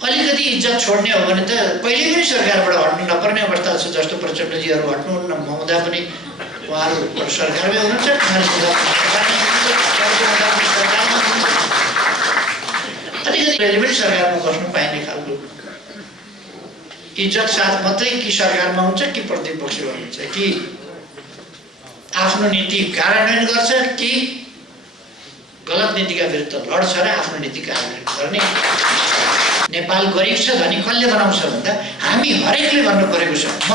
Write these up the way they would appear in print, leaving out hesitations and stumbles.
अलिकति इज्जत छोड्ने हो भने त कहिले पनि सरकारबाट हट्नु नपर्ने अवस्था छ। जस्तो प्रचण्डजीहरू हट्नुहुन्न, महुँदा पनि उहाँहरू सरकारमै हुनुहुन्छ, अलिकति कहिले पनि सरकारमा बस्नु पाइने खालको इज्जत साथ मात्रै कि सरकारमा हुन्छ कि प्रतिपक्षमा हुन्छ, कि आफ्नो नीति कार्यान्वयन गर्छ कि गलत नीतिका विरुद्ध लड्छ र आफ्नो नीति कार्यान्वयन गर्ने। नेपाल गरिब छ भने कसले बनाउँछ भन्दा हामी हरेकले भन्नु परेको छ। म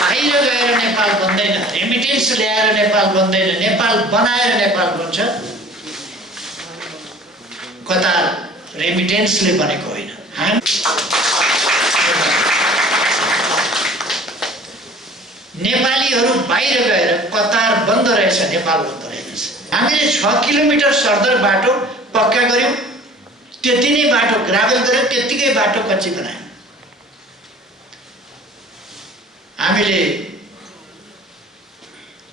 बाहिर गएर नेपाल बन्दैन, रेमिटेन्स ल्याएर नेपाल बन्दैन, नेपाल बनाएर नेपाल बन्छ। कतार रेमिटेन्सले बनेको होइन। नेपालीहरू बाहिर गएर कतार बन्द रहेछ, नेपाल बन्द रहेछ। हामीले 6 किलोमिटर सरदर बाटो पक्का गर्यौं, त्यति नै बाटो ग्राभल गर्यौं, त्यतिकै बाटो कच्ची बनायौं। हामीले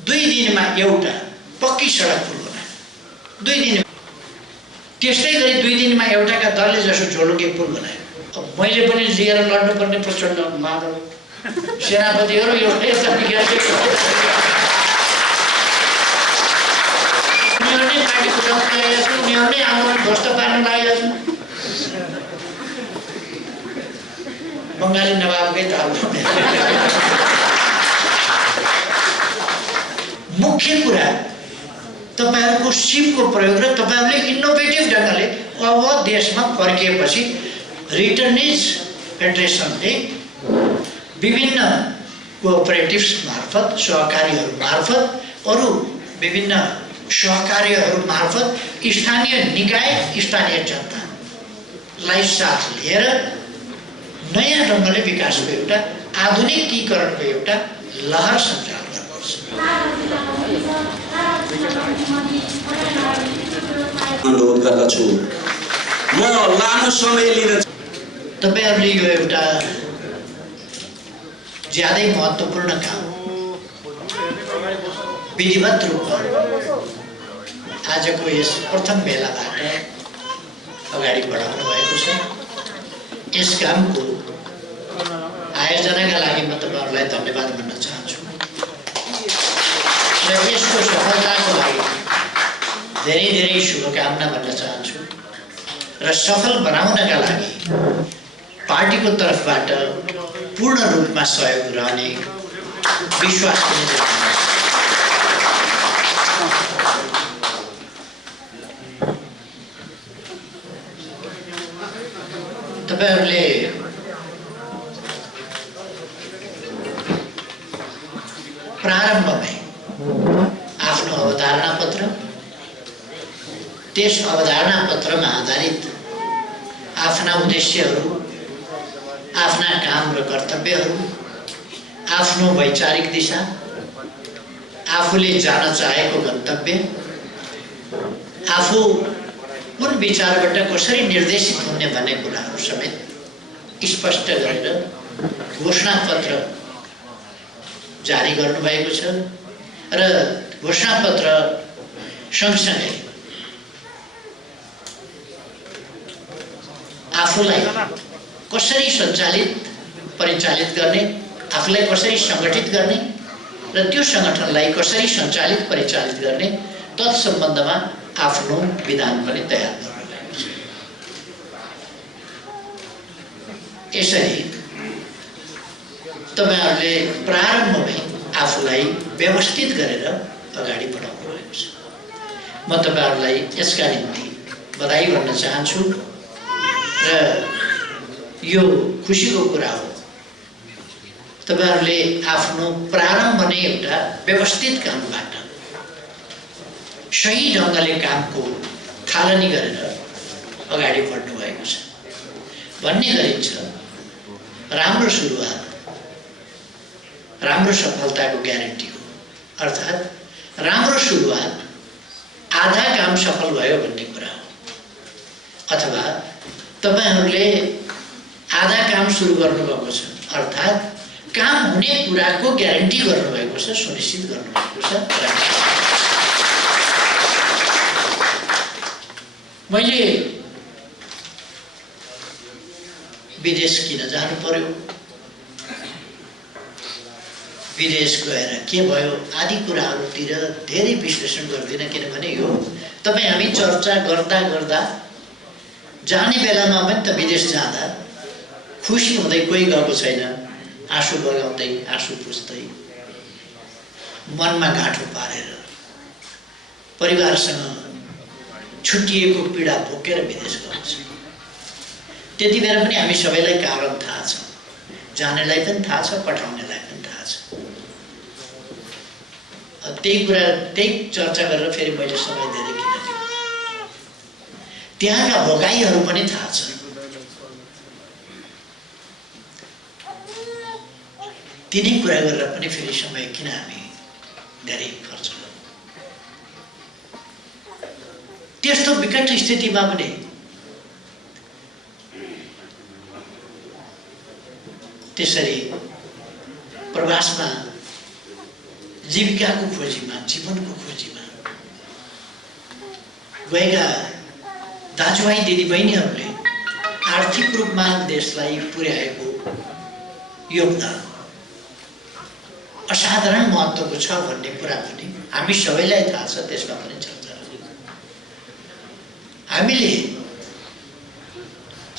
2 दिनमा एउटा पक्की सडक पुल बनायौं, 2 दिन। त्यस्तै गरी 2 दिनमा एउटाका दलले जसो झोलुके पुल बनायौं। अब मैले पनि लिएर लड्नुपर्ने प्रचण्ड माधव सेनापतिहरू एउटै यस्ता उनीहरूले पार्टी कुटाउन लागेका छन्, उनीहरूले आन्दोलन ध्वस्त पार्न लागेका छन्। बङ्गाली नवाबकै ताल। मुख्य कुरा तपाईहरुको सिपको प्रयोग र तपाईहरुले इनोभेटिभ ढंगले अब देशमा फर्किएपछि रिटर्निज फेडरेसनले विभिन्न कोअपरेटिभ्स मार्फत, सहकारीहरू मार्फत, अरु विभिन्न सहकारीहरू मार्फत स्थानीय निकाय, स्थानीय जनतालाई साथ लिएर नयाँ ढंगले विकासको एउटा आधुनिकीकरणको एउटा लहर सञ्चालन गर्नुपर्छ। अनुरोध गर्दछु, म लामो समय लिन तपाईहरुले यो एउटा ज्यादै महत्त्वपूर्ण काम विधिवत रूपमा आजको यस प्रथम बेलाबाट अगाडि बढाउनु भएको छ। यस कामको आयोजनाका लागि म तपाईहरुलाई धन्यवाद भन्न चाहन्छु र यसको सफलताको लागि धेरै धेरै शुभकामना भन्न चाहन्छु र सफल बनाउनका लागि पार्टीको तर्फबाट पूर्ण रूपमा सहयोग रहने विश्वास पनि जनाउँछु। तपाईहरुले प्रारम्भमै आफ्नो अवधारणा पत्र, त्यस अवधारणा पत्रमा आधारित आफ्ना उद्देश्यहरू, आफ्ना काम र कर्तव्यहरू, आफ्नो वैचारिक दिशा, आफूले जान चाहेको गन्तव्य, आफू कुन विचारबाट कसरी निर्देशित हुने भन्ने कुराहरू समेत स्पष्ट गरेर घोषणापत्र जारी गर्नुभएको छ र घोषणापत्र सँगसँगै आफूलाई कसरी सञ्चालित परिचालित गर्ने, आफूलाई कसरी संगठित गर्ने र त्यो संगठनलाई कसरी सञ्चालित परिचालित गर्ने तत्सम्बन्धमा आफ्नो विधान पनि तयार गर्नुभएको छ। यसरी तपाईहरुले प्रारम्भमै आफूलाई व्यवस्थित गरेर अगाडि बढाउनु भएको छ। म तपाईहरुलाई यसका निम्ति बधाई भन्न चाहन्छु र यो खुसीको कुरा हो। तपाईहरुले आफ्नो प्रारम्भ नै एउटा व्यवस्थित कामबाट सही ढंगले कामको थालनी गरेर अगाडि बढ्नु भएको छ। भन्ने गरिन्छ राम्रो सुरुवात राम्रो सफलताको ग्यारेन्टी हो। अर्थात् राम्रो सुरुवात आधा काम सफल भयो भन्ने कुरा हो। अथवा तपाईहरुले आधा काम सुरु गर्नुभएको छ, अर्थात् काम हुने कुराको ग्यारेन्टी गर्नुभएको छ, सुनिश्चित गर्नुभएको छ। मैले विदेश किन जानु पर्यो, विदेश गएर के भयो आदि कुराहरूतिर धेरै विश्लेषण गर्दिनँ। किनभने यो तपाईँ हामी चर्चा गर्दा गर्दा जाने बेलामा पनि त विदेश जाँदा खुसी हुँदै कोही गएको छैन, आँसु बगाउँदै आँसु पुस्दै मनमा गाँठो पारेर परिवारसँग छुट्टिएको पीडा बोकेर विदेश गएको छ। त्यति बेला पनि हामी सबैलाई कारण थाहा छ, जानेलाई पनि थाहा छ, पठाउनेलाई पनि थाहा छ। त्यही कुरा त्यही चर्चा गरेर फेरि मैले समय धेरै किन दिएँ। त्यहाँका भोकाइहरू पनि थाहा छ। तिनै कुरा गरेर पनि फेरि समय किन हामी धेरै खर्च गर्छौँ। त्यस्तो विकट स्थितिमा पनि त्यसरी प्रवासमा जीविकाको खोजीमा, जीवनको खोजीमा गएका दाजुभाइ दिदीबहिनीहरूले आर्थिक रूपमा देशलाई पुर्याएको योगदान असाधारण महत्त्वको छ भन्ने कुरा पनि हामी सबैलाई थाहा छ। त्यसमा पनि चर्चा हामीले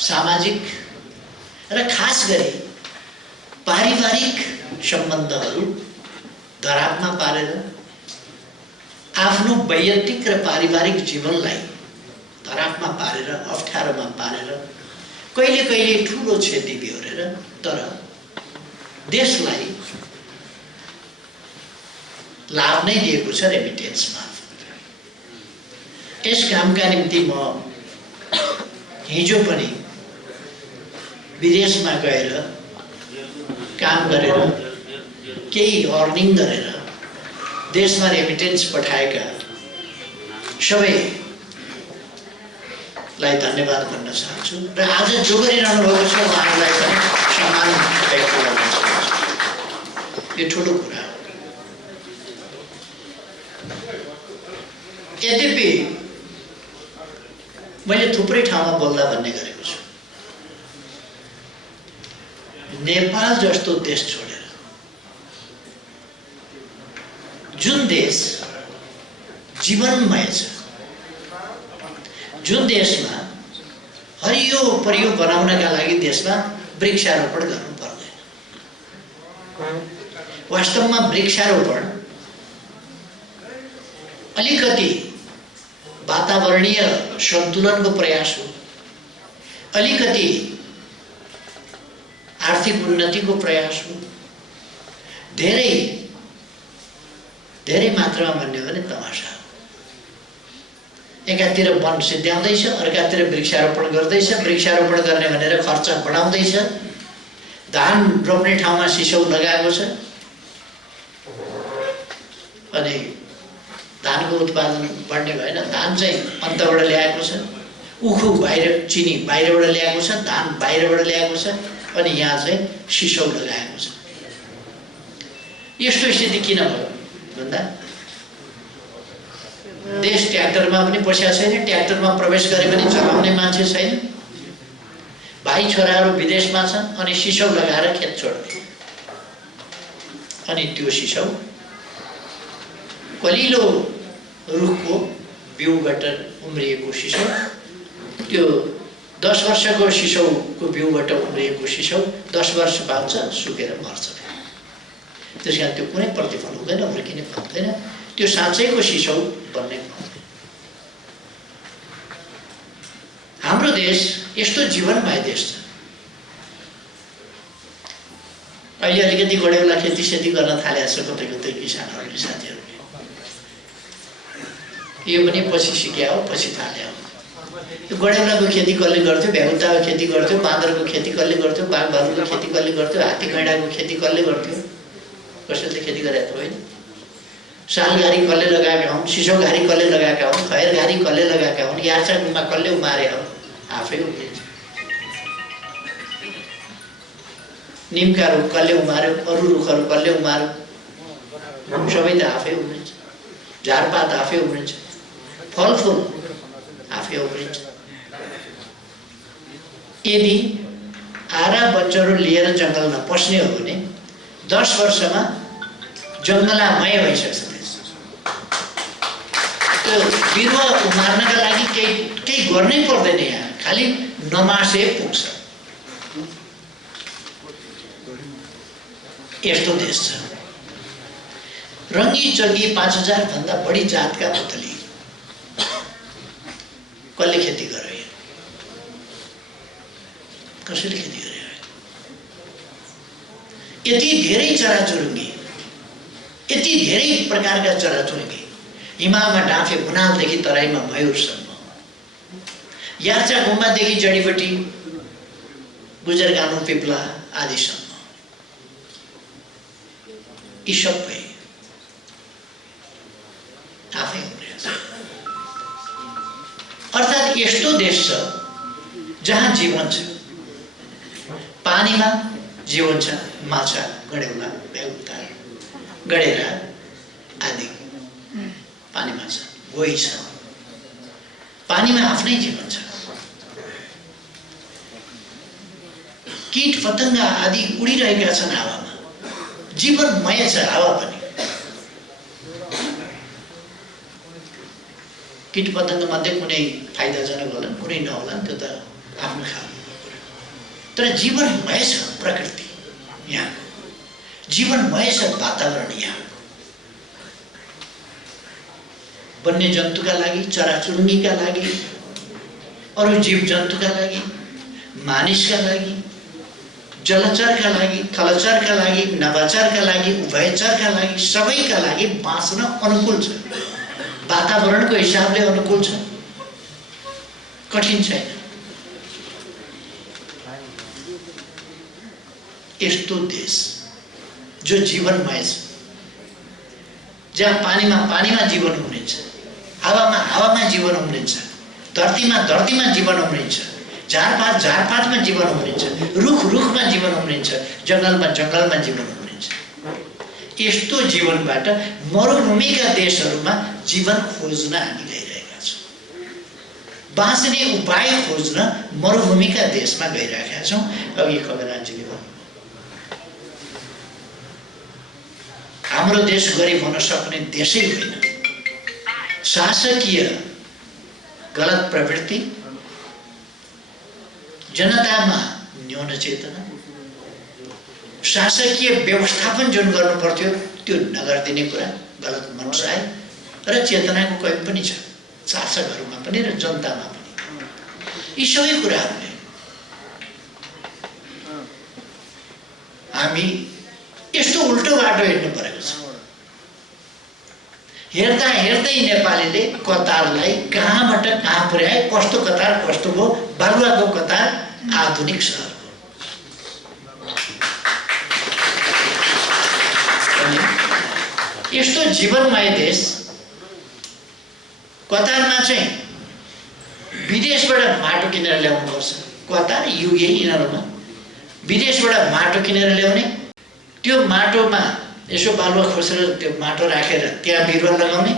सामाजिक र खास गरी पारिवारिक सम्बन्धहरू धरापमा पारेर आफ्नो वैयक्तिक र पारिवारिक जीवनलाई धरापमा पारेर अप्ठ्यारोमा पारेर कहिले कहिले ठुलो क्षति बिहोरेर तर देशलाई लाभ नै दिएको छ रेमिटेन्स मार्फत। यस कामका निम्ति म हिजो पनि विदेशमा गएर काम गरेर केही अर्निङ गरेर देशमा रेमिटेन्स पठाएका सबैलाई धन्यवाद भन्न चाहन्छु र आज जो गरिरहनु भएको छ उहाँहरूलाई पनि सम्मान व्यक्त गर्न चाहन्छु। यो ठुलो कुरा हो। यद्यपि मैले थुप्रै ठाउँमा बोल्दा भन्ने गरेको छु, नेपाल जस्तो देश छोडेर जुन देश जीवनमय छ, जुन देशमा हरियो परियो बनाउनका लागि देशमा वृक्षारोपण गर्नु पर्दैन। वास्तवमा वृक्षारोपण अलिकति वातावरणीय सन्तुलनको प्रयास हो, अलिकति आर्थिक उन्नतिको प्रयास हो। धेरै धेरै मात्रामा भन्यो भने तमासा हो। एकातिर वन सिद्ध्याउँदैछ, अर्कातिर वृक्षारोपण गर्दैछ, वृक्षारोपण गर्ने भनेर खर्च बढाउँदैछ। धान रोप्ने ठाउँमा सिसौ लगाएको छ अनि धानको उत्पादन बढ्ने भएन। धान चाहिँ अन्तबाट ल्याएको छ, उखु बाहिर, चिनी बाहिरबाट ल्याएको छ, धान बाहिरबाट ल्याएको छ अनि यहाँ चाहिँ सिसौ लगाएको छ। यस्तो स्थिति किन भयो भन्दा देश ट्र्याक्टरमा पनि पसेको छैन, ट्र्याक्टरमा प्रवेश गरे पनि चलाउने मान्छे छैन। भाइ छोराहरू विदेशमा छन् अनि सिसौ लगाएर खेत छोड्ने। अनि त्यो सिसौ कलिलो रुखको बिउबाट उम्रिएको सिसौ, त्यो 10 वर्षको सिसौको बिउबाट उम्रिएको सिसौ 10 वर्ष बाँच्छ, सुकेर मर्छ। त्यस कारण त्यो कुनै प्रतिफल हुँदैन, हुर्किने पाउँदैन। त्यो साँच्चैको सिसौ बन्ने पाउँदैन। हाम्रो देश यस्तो जीवनमय देश छ। अहिले अलिकति गडेउला खेतीसेती गर्न थालेको छ कतै कतै किसानहरूले, साथीहरूले। यो पनि पछि सिक्या हो, पछि थाले हो। त्यो गडेउलाको खेती कसले गर्थ्यो, भ्यागुताको खेती गर्थ्यो, बाँदरको खेती कसले गर्थ्यो, बाघ भालुको खेती कसले गर्थ्यो, हात्ती गैँडाको खेती कसले गर्थ्यो? कसैले खेती गरेको होइन। सालघारी कसले लगाएका हुन्, सिसौ घारी कसले लगाएका हुन्, खैर घारी कसले लगाएका हुन्, यार्चा गुम्बा कसले उमारे हुन्? आफै उम्रिन्छ। निमका रुख कसले उमार्यो, अरू रुखहरू कसले उमार्यो? सबै त आफै उम्रिन्छ। झारपात आफै उम्रिन्छ। फलफुल आफै उब्रिन्छ। यदि आरा बच्चाहरू लिएर जङ्गलमा पस्ने हो भने 10 वर्षमा जङ्गलामय भइसक्छ। त्यो बिरुवा उमार्नका लागि केही गर्नै पर्दैन, यहाँ खालि नमासे पुग्छ। यस्तो देश छ। रङ्गी चङ्गी 5000 भन्दा बढी जातका पुतली कसले खेती गर्यो? कसैले खेती गर्यो? यति धेरै चराचुरुङ्गी, यति धेरै प्रकारका चराचुरुङ्गी, हिमालमा डाँफे भुनालदेखि तराईमा मयूरसम्म, यार्चा गुम्बादेखि जडीबटी गुजरगानु पिप्ला आदिसम्म, यी सबै आफै उम्रिन्छ। अर्थात् यस्तो देश छ जहाँ जीवन छ, पानीमा जीवन छ, माछा, गडेउला, बेउता, गडेरा आदि पानीमा छ, गोही छ, पानीमा आफ्नै जीवन छ। कीट पतङ्गा आदि उडिरहेका छन् हावामा, जीवनमय छ हावा पनि। कीट पतङ्ग मध्ये कुनै फाइदाजनक होला, कुनै नहोला, त्यो त आफ्नो खालको कुरा। तर जीवनमय छ प्रकृति यहाँ, जीवनमय छ वातावरण यहाँ। वन्य जन्तुका लागि, चराचुरुङ्गीका लागि, अरू जीव जन्तुका लागि, मानिसका लागि, जलचरका लागि, थलचरका लागि, नभचरका लागि, उभयचरका लागि, सबैका लागि बाँच्न अनुकूल छ। वातावरणको हिसाबले अनुकूल छ, कठिन छैन। यस्तो देश जो जीवनमय छ, जहाँ पानीमा जीवन उम्रिन्छ, हावामा जीवन उम्रिन्छ, धरतीमा जीवन उम्रिन्छ, झारपातमा जीवन उम्रिन्छ, रुखमा जीवन उम्रिन्छ, जङ्गलमा जीवन उम्रिन्छ। यस्तो जीवनबाट मरुभूमिका देशहरूमा जीवन खोज्न हामी गइरहेका छौँ। बाँच्ने उपाय खोज्न मरुभूमिका देशमा गइरहेका छौँ। अघि खगराज्यले भन्नुभयो, हाम्रो देश गरिब हुन सक्ने देशै होइन। शासकीय गलत प्रवृत्ति, जनतामा न्यून चेतना, शासकीय व्यवस्थापन जुन गर्नु पर्थ्यो त्यो नगरिदिने कुरा, गलत मनसाय र चेतनाको कमी पनि छ शासकहरूमा पनि र जनतामा पनि। यी सबै कुराहरूले हामी यस्तो उल्टो बाटो हिँड्नु परेको छ। हेर्दा हेर्दै नेपालीले कतारलाई कहाँबाट कहाँ पुर्याए, कस्तो कतार कस्तो भयो, बालुवाको कतार आधुनिक सहर। यस्तो जीवनमय देश कतारमा चाहिँ विदेशबाट माटो किनेर ल्याउनुपर्छ। कतार, युए यिनीहरूमा विदेशबाट माटो किनेर ल्याउने, त्यो माटोमा यसो बालुवा खोसेर त्यो माटो राखेर त्यहाँ बिरुवा लगाउने,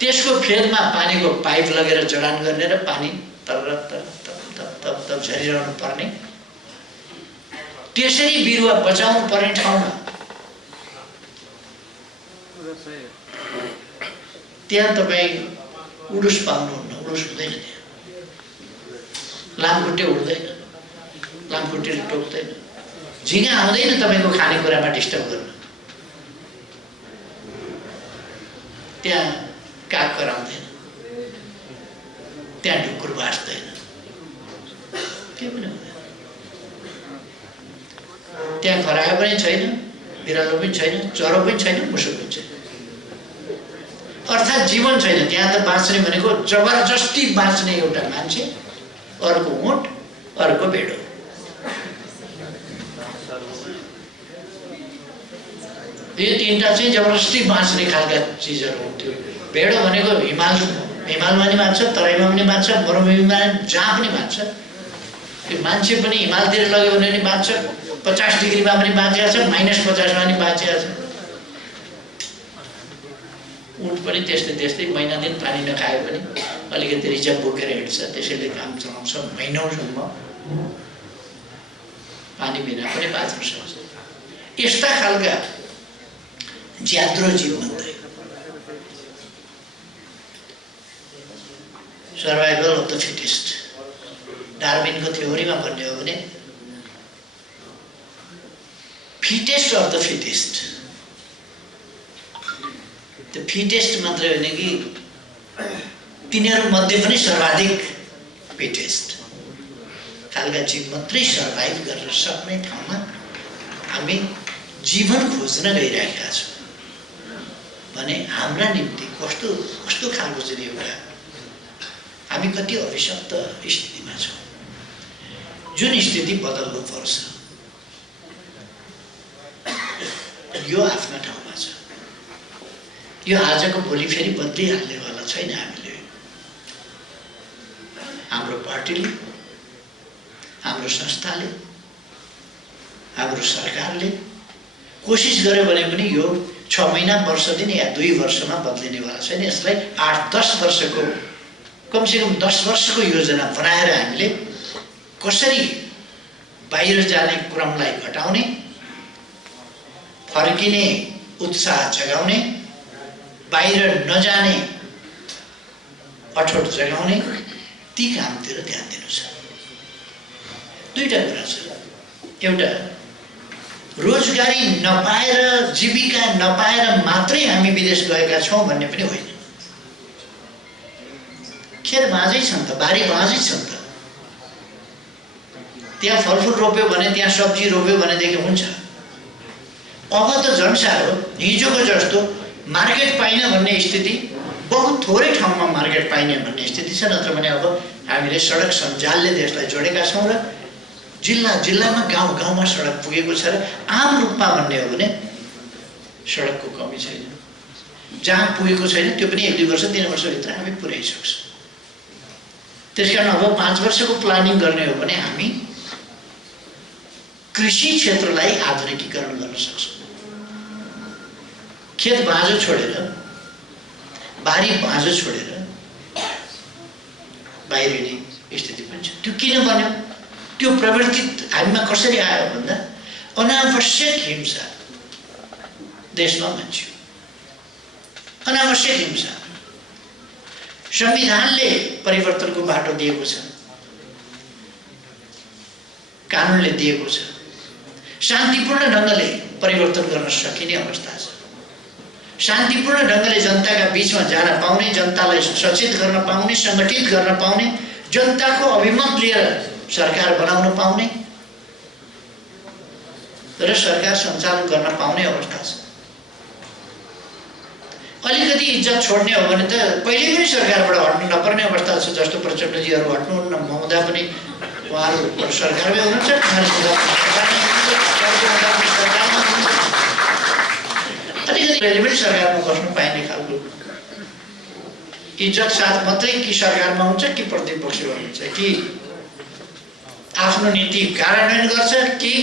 त्यसको फेदमा पानीको पाइप लगेर जडान गर्ने र पानी तब झरिरहनु पर्ने। त्यसरी बिरुवा बचाउनु पर्ने ठाउँमा त्यहाँ तपाईँ उडुस पाउनुहुन्न, उडुस हुँदैन, त्यहाँ लामखुट्टे उड्दैन, लामखुट्टेले टोक्दैन, झिँगा आउँदैन तपाईँको खानेकुरामा डिस्टर्ब गर्न, त्यहाँ काग कराउँदैन, त्यहाँ ढुकुर भाँच्दैन, के पनि हुँदैन। त्यहाँ खरायो पनि छैन, बिरालो पनि छैन, चरो पनि छैन, मुसो पनि छैन। अर्थात् जीवन छैन त्यहाँ। त बाँच्ने भनेको जबरजस्ती बाँच्ने एउटा मान्छे, अर्को ऊँट, अर्को भेडो। यो तिनवटा चाहिँ जबरजस्ती बाँच्ने खालका चिजहरू हुन्थ्यो। भेडो भनेको हिमालमा नि बाँच्छ, तराईमा पनि बाँच्छ, मरुभूमिमा जहाँ पनि बाँच्छ। त्यो मान्छे पनि हिमालतिर लग्यो भने पनि बाँच्छ, 50 डिग्रीमा पनि बाँचेको छ, -50 मा पनि बाँचेको छ। ऊँट पनि त्यस्तै महिना दिन पानी नखाए पनि अलिकति रिजर्भ बोकेर हिँड्छ, त्यसैले काम चलाउँछ, महिनौसम्म पानी बिना पनि बाँच्न सक्छ। यस्ता खालका ज्याद्रो जीवमध्ये सर्भाइभल अफ द फिटेस्ट, डार्विनको थ्योरीमा भन्ने हो भने फिटेस्ट अफ द फिटेस्ट, त्यो फिटेस्ट मात्रै होइन कि तिनीहरू मध्ये पनि सर्वाधिक फिटेस्ट खालका जीव मात्रै सर्भाइभ गर्न सक्ने ठाउँमा हामी जीवन खोज्न गइरहेका छौँ भने हाम्रा निम्ति कस्तो कस्तो खालको चाहिँ एउटा हामी कति अभिशप्त स्थितिमा छौँ, जुन स्थिति बदल्नु पर्छ यो आफ्ना ठाउँमा छ। यो आजको भोलि फेरि बदलिहाल्नेवाला छैन। हामीले हाम्रो पार्टीले, हाम्रो संस्थाले, हाम्रो सरकारले कोसिस गर्यो भने पनि यो 6 महिना, वर्ष दिन या 2 वर्षमा बदलिनेवाला छैन। यसलाई 8-10 वर्षको, कमसेकम 10 वर्षको योजना बनाएर हामीले कसरी बाहिर जाने क्रमलाई घटाउने, फर्किने उत्साह जगाउने, बाहिर नजाने अठोट जगाउने, ती कामतिर ध्यान दिनु छ। दुईटा कुरा छ। एउटा, रोजगारी नपाएर, जीविका नपाएर मात्रै हामी विदेश गएका छौँ भन्ने पनि होइन। खेत बाँझै छन् त, बारी बाँझै छन् त, त्यहाँ फलफुल रोप्यो भने, त्यहाँ सब्जी रोप्यो भनेदेखि हुन्छ। अब त झन् साह्रो, हिजोको जस्तो मार्केट पाइन भन्ने स्थिति, बहुत थोरै ठाउँमा मार्केट पाइने भन्ने स्थिति छ। नत्र भने अब हामीले सडक सञ्जालले देशलाई जोडेका छौँ र जिल्ला जिल्लामा, गाउँ गाउँमा सडक पुगेको छ। र आम रूपमा भन्ने हो भने सडकको कमी छैन। जहाँ पुगेको छैन त्यो पनि 1-2 वर्ष 3 वर्षभित्र हामी पुर्याइसक्छौँ। त्यसकारण अब 5 वर्षको प्लानिङ गर्ने हो भने हामी कृषि क्षेत्रलाई आधुनिकीकरण गर्न सक्छौँ। खेत बाँझो छोडेर, बारी बाँझो छोडेर बाहिरिने स्थिति पनि छ। त्यो किन बन्यो? त्यो प्रवृत्ति हामीमा कसरी आयो भन्दा अनावश्यक हिंसा देशमा मान्छे, अनावश्यक हिंसा। संविधानले परिवर्तनको बाटो दिएको छ, कानुनले दिएको छ, शान्तिपूर्ण ढङ्गले परिवर्तन गर्न सकिने अवस्था छ। शान्तिपूर्ण ढङ्गले जनताका बीचमा जान पाउने, जनतालाई सचेत गर्न पाउने, सङ्गठित गर्न पाउने, जनताको अभिमत लिएर सरकार बनाउन पाउने र सरकार सञ्चालन गर्न पाउने अवस्था छ। अलिकति इज्जत छोड्ने हो भने त पहिले पनि सरकारबाट हट्नु नपर्ने अवस्था छ। जस्तो प्रचण्डजीहरू हट्नुहुन्न, महुँदा पनि उहाँहरू सरकारमै हुनुहुन्छ, अलिकति पहिले पनि सरकारमा बस्नु पाइने खालको इज्जत साथ मात्रै कि सरकारमा हुन्छ कि प्रतिपक्षमा हुन्छ, कि आफ्नो नीति कार्यान्वयन गर्छ कि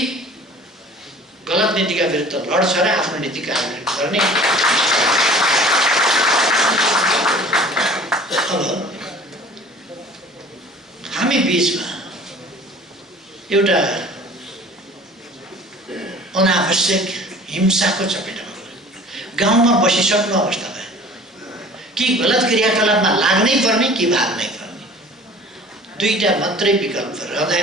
गलत नीतिका विरुद्ध लड्छ र आफ्नो नीति कार्यान्वयन गर्ने। अब हामी बीचमा एउटा अनावश्यक हिंसाको चपेटामा गाउँमा बसिसक्नु अवस्था भयो। कि गलत क्रियाकलापमा लाग्नै पर्ने कि भाग्नै पर्ने, दुईटा मात्रै विकल्प रहँदा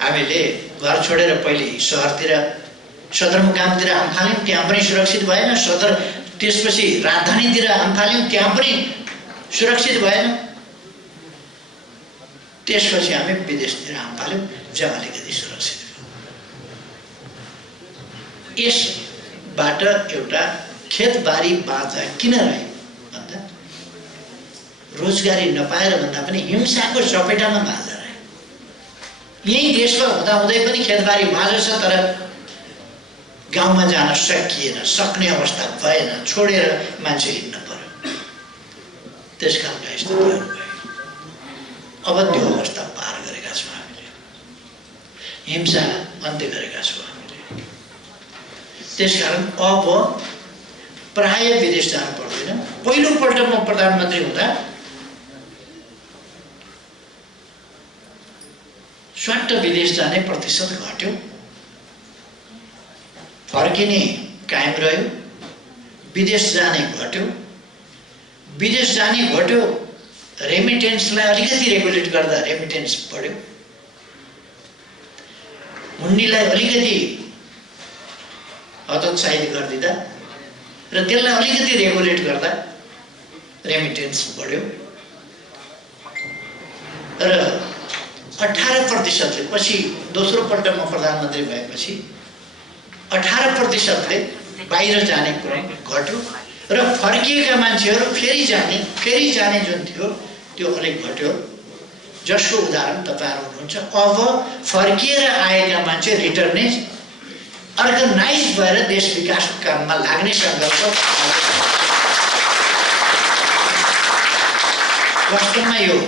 हामीले घर छोडेर पहिले सहरतिर, सदरमुकामतिर हामफाल्यौँ, त्यहाँ पनि सुरक्षित भएन। त्यसपछि राजधानीतिर हामफाल्यौँ, त्यहाँ पनि सुरक्षित भएन। त्यसपछि हामी विदेशतिर हामफाल्यौँ, जहाँ अलिकति सुरक्षित भयो। यसबाट एउटा खेतबारी बाँझा किन रह्यो भन्दा रोजगारी नपाएर भन्दा पनि हिंसाको चपेटामा बाँझा रह्यो। यही देशमा हुँदाहुँदै पनि खेतबारी बाँझो छ, तर गाउँमा जान सकिएन, सक्ने अवस्था भएन, छोडेर मान्छे हिँड्न पर्यो। त्यस खालका स्थितिहरू भयो। अब त्यो अवस्था पार गरेका छौँ हामीले, हिंसा अन्त्य गरेका छौँ हामीले। त्यसकारण अब प्राय विदेश जानु पर्दैन। पहिलोपल्ट म प्रधानमन्त्री हुँदा स्वाट विदेश जाने प्रतिशत घट्यो, फर्किने कायम रह्यो, विदेश जाने घट्यो, विदेश जाने घट्यो, रेमिटेन्सलाई अलिकति रेगुलेट गर्दा रेमिटेन्स बढ्यो, हुन्डीलाई अलिकति हतोत्साहित गरिदिँदा र त्यसलाई अलिकति रेगुलेट गर्दा रेमिटेन्स बढ्यो र 18%ले पछि दोस्रो पल्ट म प्रधानमन्त्री भएपछि 18%ले बाहिर जाने क्रम घट्यो र फर्किएका मान्छेहरू फेरि जाने जुन थियो त्यो अलिक घट्यो, जसको उदाहरण तपाईहरु हुनुहुन्छ। अब फर्किएर आएका मान्छे रिटर्नेज अर्गनाइज भएर देश विकासको काममा लाग्ने सङ्कल्प वास्तवमा यो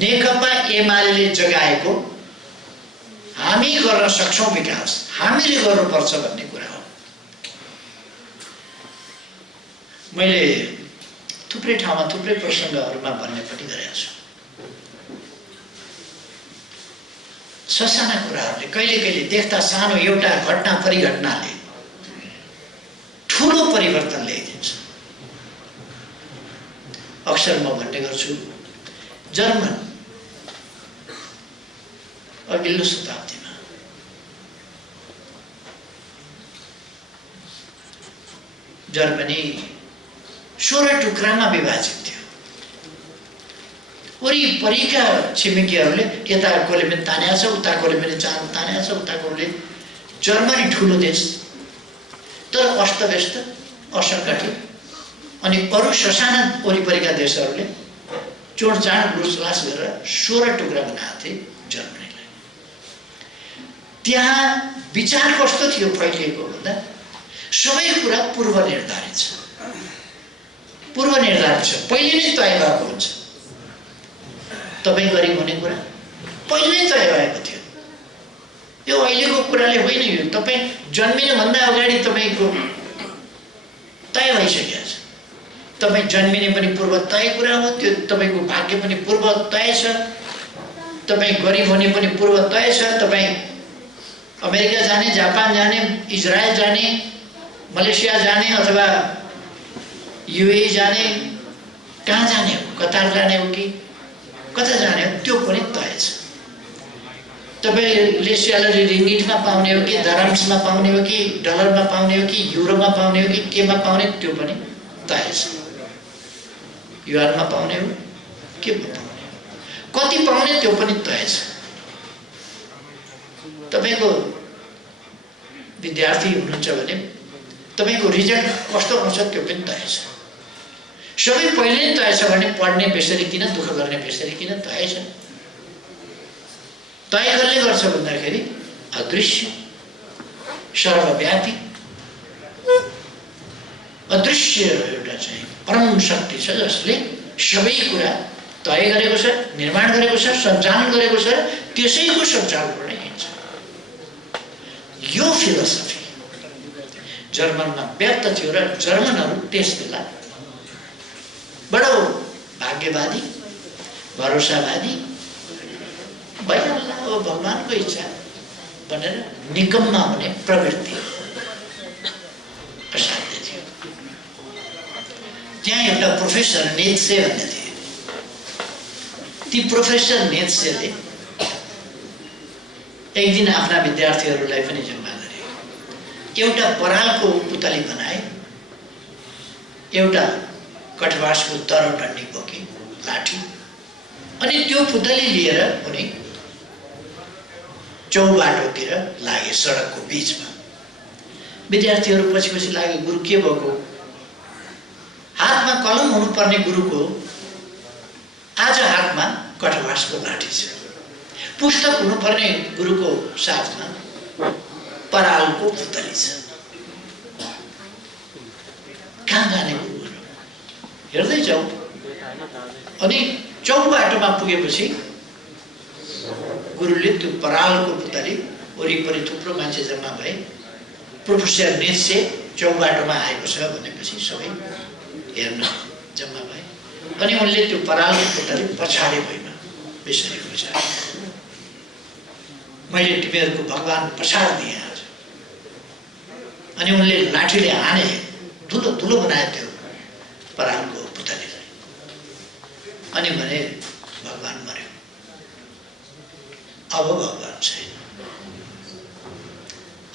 नेकपा एमाले जगाएको हामी गर्न सक्छौं विकास, हामीले गर्नुपर्छ भन्ने कुरा हो। मैले थुप्रै ठाउँमा थुप्रै प्रसङ्गहरूमा भन्ने पनि गरेको छु। ससाना कुराहरूले कहिले कहिले देख्दा सानो एउटा घटना परिघटनाले ठुलो परिवर्तन ल्याइदिन्छ। अक्सर म भन्ने गर्छु, जर्मन अघिल्लो शताब्दीमा जर्मनी 16 टुक्रामा विभाजित थियो। वरिपरिका छिमेकीहरूले यताकोले पनि तानेको छ, उताकोले पनि तानेको छ, उताकोले जर्मनी ठुलो देश तर अस्तव्यस्त असङ्गठित अनि अरू ससाना वरिपरिका देशहरूले चोडचाड लुसलास गरेर 16 टुक्रा बनाएको थिए जर्मनीलाई। त्यहाँ विचार कस्तो थियो फैलिएको भन्दा सबै कुरा पूर्व निर्धारित छ, पहिले नै तय भएको हुन्छ। तपाईँ गरिब हुने कुरा पहिले नै तय भएको थियो। यो अहिलेको कुराले होइन, यो तपाईँ जन्मिनुभन्दा अगाडि तपाईँको तय भइसकेको छ। तपाईँ जन्मिने पनि पूर्व तय कुरा हो, त्यो तपाईँको भाग्य पनि पूर्व तय छ। तपाईँ गरिब हुने पनि पूर्व तय छ। तपाईँ अमेरिका जाने, जापान जाने, इजरायल जाने, मलेसिया जाने अथवा युए जाने, कहाँ जाने हो, कतार जाने हो कि कता जाने हो, त्यो पनि तय छ। तपाईँले स्यालेरी रिङ्गिटमा पाउने हो कि धराम्समा पाउने हो कि डलरमा पाउने हो कि युरोमा पाउने हो कि केमा पाउने, त्यो पनि तय छ। युआरमा पाउने हो केमा पाउने हो, कति पाउने त्यो पनि तय छ। तपाईँको विद्यार्थी हुनुहुन्छ भने तपाईँको रिजल्ट कस्तो आउँछ त्यो पनि तय छ। सबै पहिले नै तय छ भने पढ्ने बेसरी किन, दुःख गर्ने बेसरी किन, तय छ। तय कसले गर्छ भन्दाखेरि अदृश्य सर्वव्यापी अदृश्य एउटा चाहिँ परम शक्ति छ जसले सबै कुरा तय गरेको छ, निर्माण गरेको छ, सञ्चालन गरेको छ, त्यसैको सञ्चालनबाट हिँड्छ। यो फिलोसफी जर्मनमा व्यक्त थियो र जर्मनहरू त्यसबेला बडो भाग्यवादी, भरोसावादी, भइहाल्ला हो भगवानको इच्छा भनेर निकम्मा हुने प्रवृत्ति असाध्य थियो। त्यहाँ एउटा प्रोफेसर नेत्से भन्ने थिए। ती प्रोफेसर नेत्सेले एक दिन आफ्ना विद्यार्थीहरूलाई पनि जम्मा गरे। एउटा परालको पुतली बनाए, एउटा कठबासको तरटन्डी बोके लाठी, अनि त्यो पुतली लिएर उनी चौबाटोतिर लागे सडकको बीचमा। विद्यार्थीहरू पछि पछि लागे, गुरु के भएको? हातमा कलम हुनुपर्ने गुरुको आज हातमा कठबासको लाठी छ। पुस्तक हुनुपर्ने गुरुको साथमा परालको पुतली छ। कहाँ जाने गुरुहरू? हेर्दै जाऊ। अनि चौबाटोमा पुगेपछि गुरुले त्यो परालको पुतली वरिपरि थुप्रो मान्छे जम्मा भए। प्रोफेसर नेत्से चौबाटोमा आएको छ भनेपछि सबै हेर्न जम्मा भए। अनि उनले त्यो परालको पुतली पछाडि भएन बेसरी बजाए। मैले तिमीहरूको भगवान प्रसाद दिएँ आज। अनि उनले लाठीले हाने, धुलो धुलो बनाए त्यो परालको पुतलीलाई। अनि भने भगवान मर्यो, अब भगवान छैन।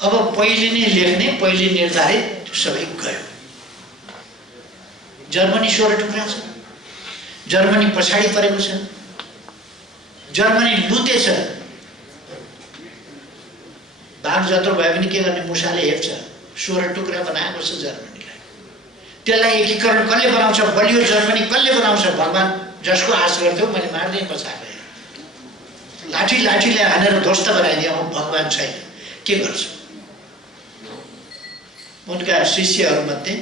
अब पहिले नै लेख्ने, पहिले निर्धारित सबै गयो। जर्मनी 16 टुक्रा छ। जर्मनी पछाडि परेको छ। जर्मनी लुतेछ। बाघ जत्रो भयो भने के गर्ने, मुसाले हेप्छ। 16 टुक्रा बनाएको छ जर्मनीलाई। त्यसलाई एकीकरण कसले बनाउँछ? बलियो जर्मनी कसले बनाउँछ? भगवान जसको आश गर्थ्यो मैले मार्दै पछाडे लाठीले हानेर ध्वस्त बनाइदिए। अब भगवान छैन, के गर्छ? उनका शिष्यहरूमध्ये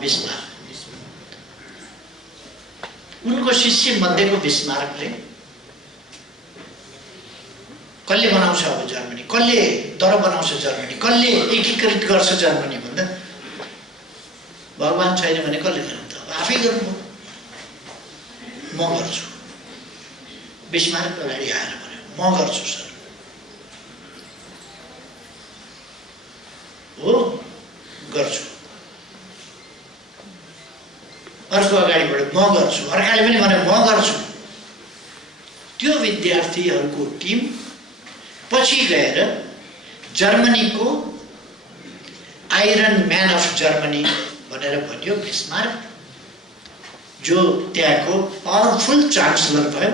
बिस्मार्क, उनको शिष्य मध्येको बिस्मार्कले कसले बनाउँछ अब जर्मनी, कसले दर बनाउँछ जर्मनी, कसले एकीकृत गर्छ जर्मनी भन्दा भगवान छैन भने कसले गर्नु त? आफै गर्नु। म गर्छु। बिस्मार्क अगाडि आएर भन्यो, म गर्छु सर। हो, गर्छु। अर्को अगाडि बढ्यो, म गर्छु। अर्काले पनि भन्यो, म गर्छु। त्यो विद्यार्थीहरूको टिम पछि गएर जर्मनीको आइरन म्यान अफ जर्मनी भनेर भनियो बिस्मार्क, जो त्यहाँको पावरफुल चान्सलर भयो।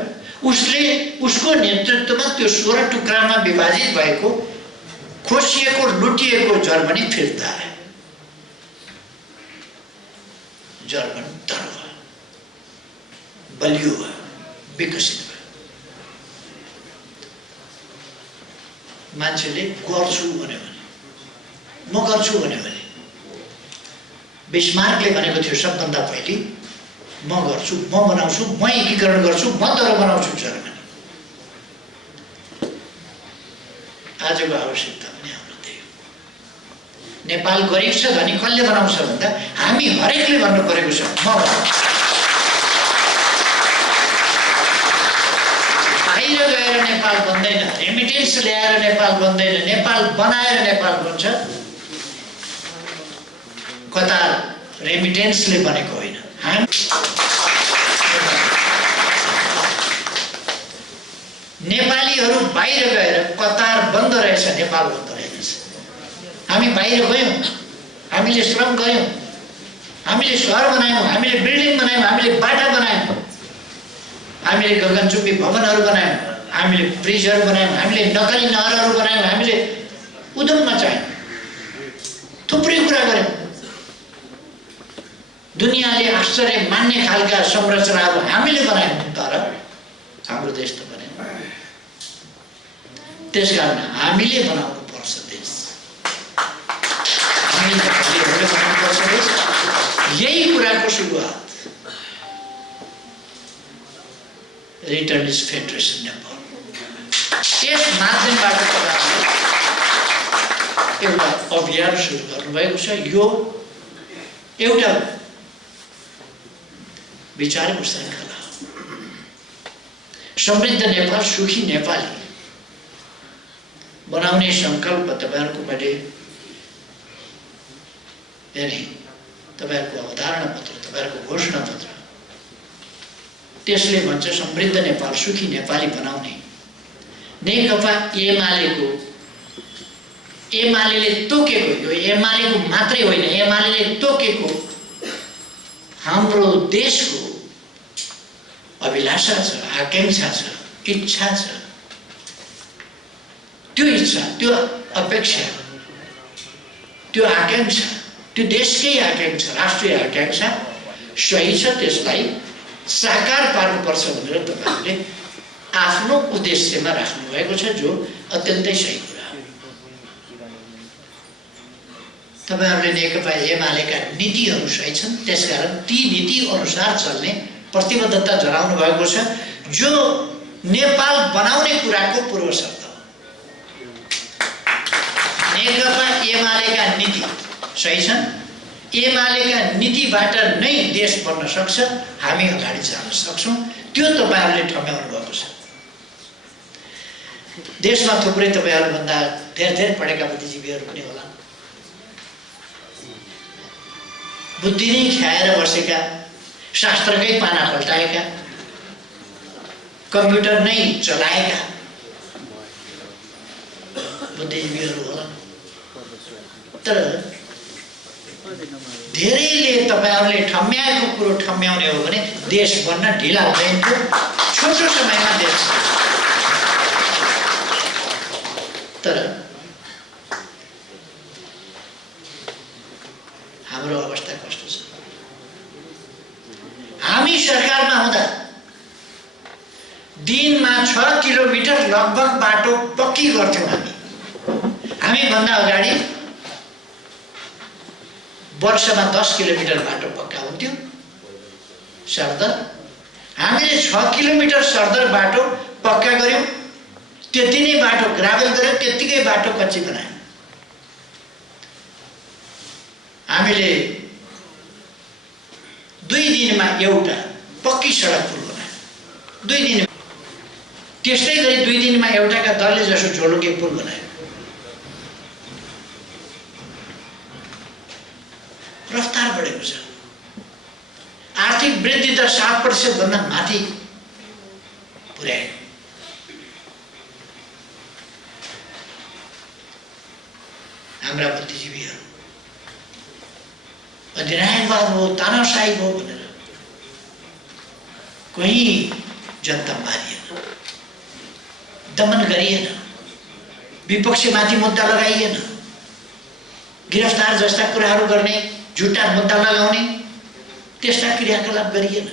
उसले उसको नेतृत्वमा त्यो 16 टुक्रामा विभाजित भएको, खोसिएको, लुटिएको जर्मनी फिर्ता आयो। जर्मन दर भयो, बलियो भयो, विकसित भयो। मान्छेले गर्छु भन्यो भने, म गर्छु भन्यो भने, बिस्मार्कले भनेको थियो सबभन्दा पहिले, म गर्छु, म बनाउँछु, म एकीकरण गर्छु, म दर बनाउँछु जर्मनी। आजको आवश्यकता पनि हाम्रो त्यही हो। नेपाल गरिब छ भने कसले बनाउँछ भन्दा हामी हरेकले भन्नु परेको छ, म बनाउँछु। बाहिर गएर नेपाल बन्दैन, रेमिटेन्स ल्याएर नेपाल बन्दैन, नेपाल बनाएर नेपाल बन्छ। कतार रेमिटेन्सले बनेको होइन। नेपालीहरू बाहिर गएर कतार बन्द रहेछ, नेपाल बन्द रहेछ। हामी बाहिर गयौँ, हामीले श्रम गयौँ, हामीले सहर बनायौँ, हामीले बिल्डिङ बनायौँ, हामीले बाटा बनायौँ, हामीले गगनचुम्बी भवनहरू बनायौँ, हामीले ब्रिजहरू बनायौँ, हामीले नक्कली नहरहरू बनायौँ, हामीले उद्यम मचायौँ, थुप्रै कुरा गऱ्यौँ। दुनियाँले आश्चर्य मान्ने खालका संरचनाहरू हामीले बनायौँ, तर हाम्रो देश त बनेन। त्यसकारण हामीले बनाउनु पर्छ देश, हामीले बनाउनु पर्छ देश। यही कुराको सुरुवात रिटर्निस्ट फेडरेसन नेपाल, यस माध्यमबाट एउटा अभियान सुरु गर्नुभएको छ। यो एउटा विचारको श्रृङ्खला हो। समृद्ध नेपाल, सुखी नेपाली बनाउने सङ्कल्प तपाईँहरूको मैले तपाईँहरूको अवधारणा पत्र, तपाईँहरूको घोषणा पत्र, त्यसले भन्छ समृद्ध नेपाल, सुखी नेपाली बनाउने। नेकपा एमाले तोकेको, यो एमालेको मात्रै होइन, एमाले तोकेको हाम्रो देशको अभिलाषा छ, आकांक्षा छ, इच्छा छ। त्यो इच्छा, त्यो अपेक्षा, त्यो आकांक्षा, त्यो देशकै आकांक्षा, राष्ट्रिय आकांक्षा सही छ। त्यसलाई साकार पार्नुपर्छ भनेर तपाईँहरूले आफ्नो उद्देश्यमा राख्नु भएको छ, जो अत्यन्तै सही कुरा हो। तपाईँहरूले नेकपा एमालेका नीतिहरू सही छन्, त्यसकारण ती नीति अनुसार चल्ने प्रतिबद्धता जनाउनु भएको छ, जो नेपाल बनाउने कुराको पूर्व शर्त हो। नेकपा एमालेका नीति सही छन्, एमालेका नीतिबाट नै देश बन्न सक्छ, हामी अगाडि जान सक्छौँ, त्यो तपाईहरुले ठम्याउनु भएको छ। देशमा थुप्रै तपाईहरुभन्दा धेरै पढेका बुद्धिजीवीहरू पनि होला, बुद्धि नै ख्याएर बसेका, शास्त्रकै पाना पल्टाएका, कम्प्युटर नै चलाएका बुद्धिजीवीहरू होला। तर धेरैले तपाईहरुले ठम्याएको कुरो ठम्याउने हो भने देश बन्न ढिला हुँदैन थियो, छोटो समयमा देश। तर हाम्रो अवस्था कस्तो छ? हामी सरकारमा हुँदा दिनमा 6 किलोमिटर लगभग बाटो पक्की गर्थ्यौं। हामी भन्दा अगाडि वर्षमा 10 किलोमिटर बाटो पक्का हुन्थ्यो सरदर। हामीले 6 किलोमिटर सरदर बाटो पक्का गर्यौं, त्यति नै बाटो ग्राभल गर्यौं, त्यतिकै बाटो कच्ची बनायौं। हामीले 2 दिनमा एउटा पक्की सडक पुल बनायौं, 2 दिन। त्यस्तै गरी 2 दिनमा एउटाका दलले जसो झोलुके पुल बनायो। रफ्तार बढेको छ, आर्थिक वृद्धि दर 7% भन्दा माथि पुर्यायो। हाम्रा बुद्धिजीवीहरू अधिनायकवाद हो, तानाशाही हो भनेर कोही जनता मारिएन, दमन गरिएन, विपक्षमाथि मुद्दा लगाइएन, गिरफ्तार जस्ता कुराहरू गर्ने, झुटा मुद्दा लगाउने त्यस्ता क्रियाकलाप गरिएन।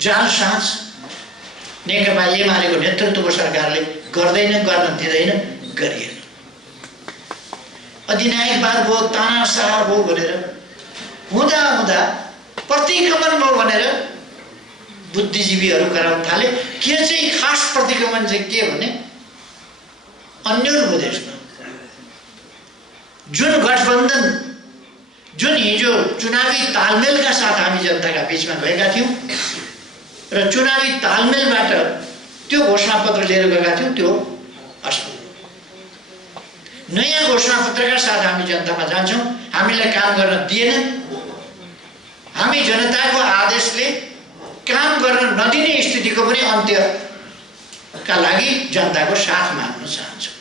जाल साँझ नेकपा एमालेको नेतृत्वको सरकारले गर्दैन, गर्न दिँदैन, गरिएन। अधिनायकवाद हो, तानाशाह हो भनेर हुँदा हुँदा प्रतिक्रमण हो भनेर बुद्धिजीवीहरू गराउन थाले। के चाहिँ खास प्रतिक्रमण चाहिँ के भने अन्य देशमा जुन गठबन्धन, जुन हिजो चुनावी तालमेलका साथ हामी जनताका बीचमा गएका थियौं र चुनावी तालमेलबाट त्यो घोषणापत्र लिएर गएका थियौं, त्यो असफल। नयाँ घोषणापत्रका साथ हामी जनतामा जान्छौं, हामीलाई काम गर्न दिएन। हामी जनताको आदेशले काम गर्न नदिने स्थितिको पनि अन्त्यका लागि जनताको साथ माग्न चाहन्छौं।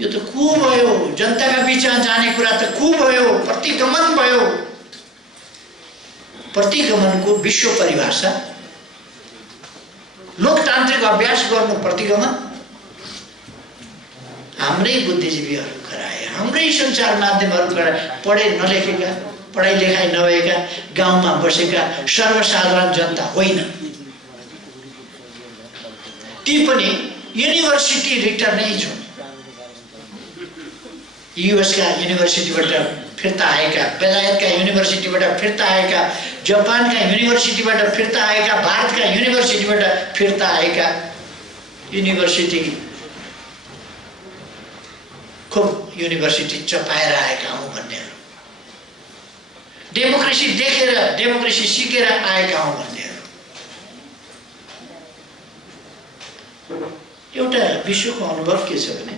यो त कु भयो, जनताका बीचमा जाने कुरा त कु भयो, प्रतिगमन भयो। प्रतिगमनको विश्व परिभाषा लोकतान्त्रिक अभ्यास गर्नु प्रतिगमन हाम्रै बुद्धिजीवीहरू गराए, हाम्रै सञ्चार माध्यमहरू गराए। पढे नलेखेका, पढाइ लेखाइ नभएका गाउँमा बसेका सर्वसाधारण जनता होइन, ती पनि युनिभर्सिटी रिटर्न नै छन्। युएसका युनिभर्सिटीबाट फिर्ता आएका, बेलायतका युनिभर्सिटीबाट फिर्ता आएका, जापानका युनिभर्सिटीबाट फिर्ता आएका, भारतका युनिभर्सिटीबाट फिर्ता आएका युनिभर्सिटी खूब युनिभर्सिटी चपाएर आएका हौं भन्नेहरू, डेमोक्रेसी देखेर, डेमोक्रेसी सिकेर आएका हौं भन्नेहरू। एउटा विश्वको अनुभव के छ भने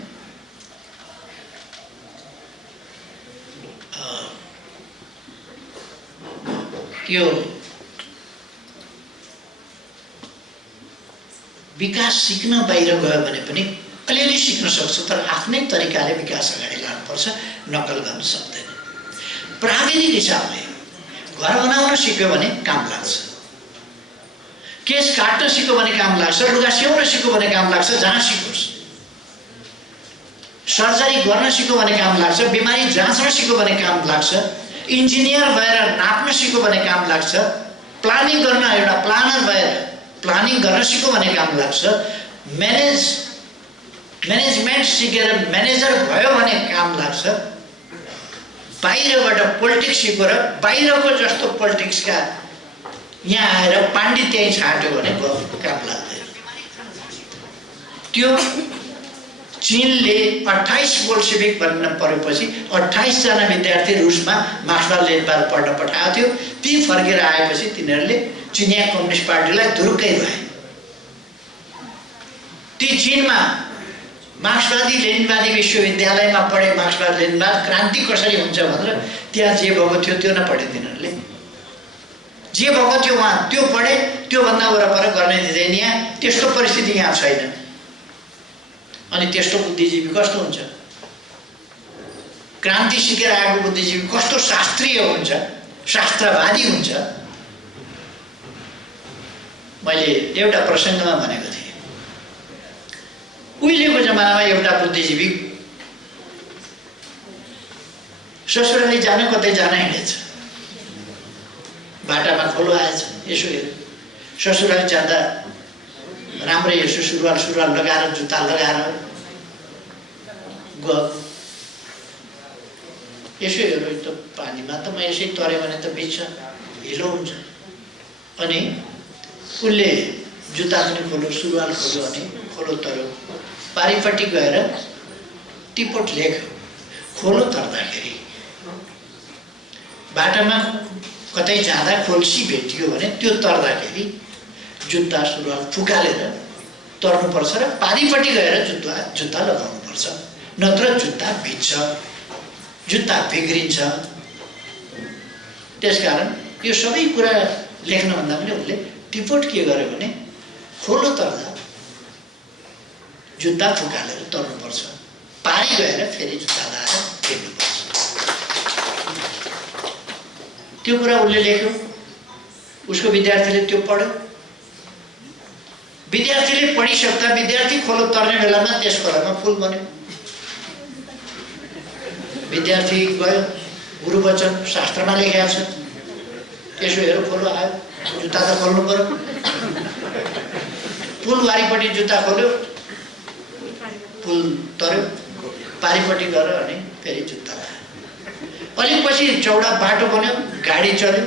यो विकास सिक्न बाहिर गयो भने पनि अलिअलि सिक्न सक्छ, तर आफ्नै तरिकाले विकास अगाडि लानुपर्छ, नकल गर्न सक्दैन। प्राविधिक हिसाबले घर बनाउन सिक्यो भने काम लाग्छ, केस काट्न सिक्यो भने काम लाग्छ, लुगा सिउन सिक्यो भने काम लाग्छ, जहाँ सिकोस्। सर्जरी गर्न सिक्यो भने काम लाग्छ, बिमारी जाँच्न सिक्यो भने काम लाग्छ, इन्जिनियर भएर नाप्न सिक्यो भने काम लाग्छ, प्लानिङ गर्न एउटा प्लानर भएर प्लानिङ गर्न सिक्यो भने काम लाग्छ, म्यानेजमेन्ट सिकेर म्यानेजर भयो भने काम लाग्छ। बाहिरबाट पोलिटिक्स सिकेर बाहिरको जस्तो पोलिटिक्सका यहाँ आएर पाण्डित्य छाट्यो भने काम लाग्दैन। त्यो चीनले 28 बोल्सेविक बन्न परेपछि 28 जना विद्यार्थी रुसमा मार्क्सवाद लेनिनवाद पढ्न पठाएको थियो। ती फर्केर आएपछि तिनीहरूले चिनिया कम्युनिस्ट पार्टीलाई धुरुक्कै भए। ती चीनमा मार्क्सवादी लेनिनवादी विश्वविद्यालयमा पढे मार्क्सवाद लेनिनवाद क्रान्ति कसरी हुन्छ भनेर त्यहाँ जे भएको थियो त्यो नपढे। तिनीहरूले जे भएको थियो उहाँ त्यो पढे, त्योभन्दा वरपर गर्न दिँदैन। यहाँ त्यस्तो परिस्थिति यहाँ छैन। अनि त्यस्तो बुद्धिजीवी कस्तो हुन्छ? क्रान्ति सिकेर आएको बुद्धिजीवी कस्तो शास्त्रीय हुन्छ, शास्त्रवादी हुन्छ? मैले एउटा प्रसङ्गमा भनेको थिएँ, उहिलेको जमानामा एउटा बुद्धिजीवी ससुराली जान कतै जान हिँडेछ। बाटामा खोलो आएछ, यसो हेर ससुराली जाँदा राम्रै यसो सुरुवाल लगाएर जुत्ता लगाएर गयो। यसो हेर्नु त पानीमा त म यसै तरेँ भने त बिच्छ, हिलो हुन्छ। अनि उसले जुत्ता पनि खोल्यो, सुरुवाल खोल्यो, अनि खोलो तर्यो। पारिपट्टि गएर टिपोट लेख्यो। खोलो तर्दाखेरि बाटामा कतै जाँदा खोल्सी भेटियो भने त्यो तर्दाखेरि जुत्ता सुरुवाल फुकालेर तर्नुपर्छ र पारिपट्टि गएर जुत्ता लगाउनुपर्छ, नत्र जुत्ता भिज्छ, जुत्ता बिग्रिन्छ। त्यसकारण यो सबै कुरा लेख्नुभन्दा पनि उसले टिपोट के गर्यो भने खोलो तर्दा जुत्ता फुकालेर तर्नुपर्छ, पारी गएर फेरि जुत्ता लगाएर फेर्नुपर्छ। त्यो कुरा उसले लेख्यो। उसको विद्यार्थीले त्यो पढ्यो। विद्यार्थीले पढिसक्दा विद्यार्थी खोलो तर्ने बेलामा त्यस खोलामा पुल बन्यो। विद्यार्थी गयो, गुरुवचन शास्त्रमा लेखेको छ, यसो हेर खोलो आयो, जुत्ता त खोल्नु पर्यो। पुल वारिपट्टि जुत्ता खोल्यो, पुल तर्यो, पारिपट्टि गएर अनि फेरि जुत्ता लगायो। अलिक पछि चौडा बाटो बन्यो, गाडी चल्यो।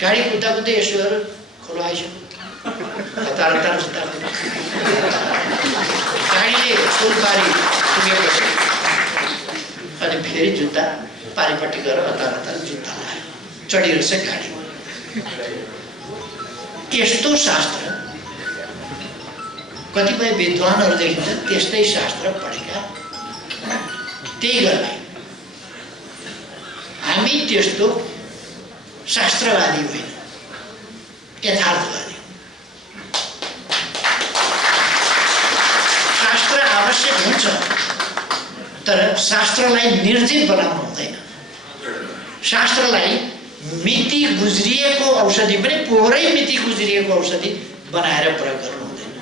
गाडी कुद्दा कुद्दै यसो हेर खोलो आइसक्यो, हतार जुत्ता खोल्यो। गाडीले पुल पारी पुगेपछि अनि फेरि जुत्ता पारिपट्टि गएर हतार जुत्ता लगायो, चढिरहेछ गाडी। यस्तो शास्त्र कतिपय विद्वानहरू देखिन्छ त्यस्तै शास्त्र पढेका, त्यही गर्ने। हामी त्यस्तो शास्त्रवादी होइन, यथार्थवादी। शास्त्र आवश्यक हुन्छ, तर शास्त्रलाई निर्जीव बनाउनु हुँदैन। शास्त्रलाई मिति गुज्रिएको औषधि पनि पोहोरै मिति गुज्रिएको औषधि बनाएर प्रयोग गर्नु हुँदैन।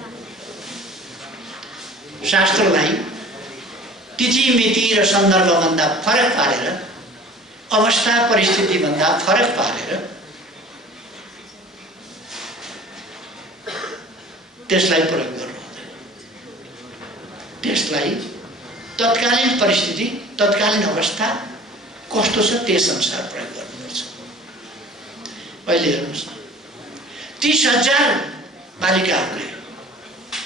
शास्त्रलाई तिथि मिति र सन्दर्भभन्दा फरक पारेर, अवस्था परिस्थितिभन्दा फरक पारेर त्यसलाई प्रयोग गर्नु हुँदैन। त्यसलाई तत्कालीन परिस्थिति, तत्कालीन अवस्था कस्तो छ त्यस अनुसार प्रयोग गर्नुपर्छ। अहिले हेर्नुहोस् न, 30,000 बालिकाहरूले,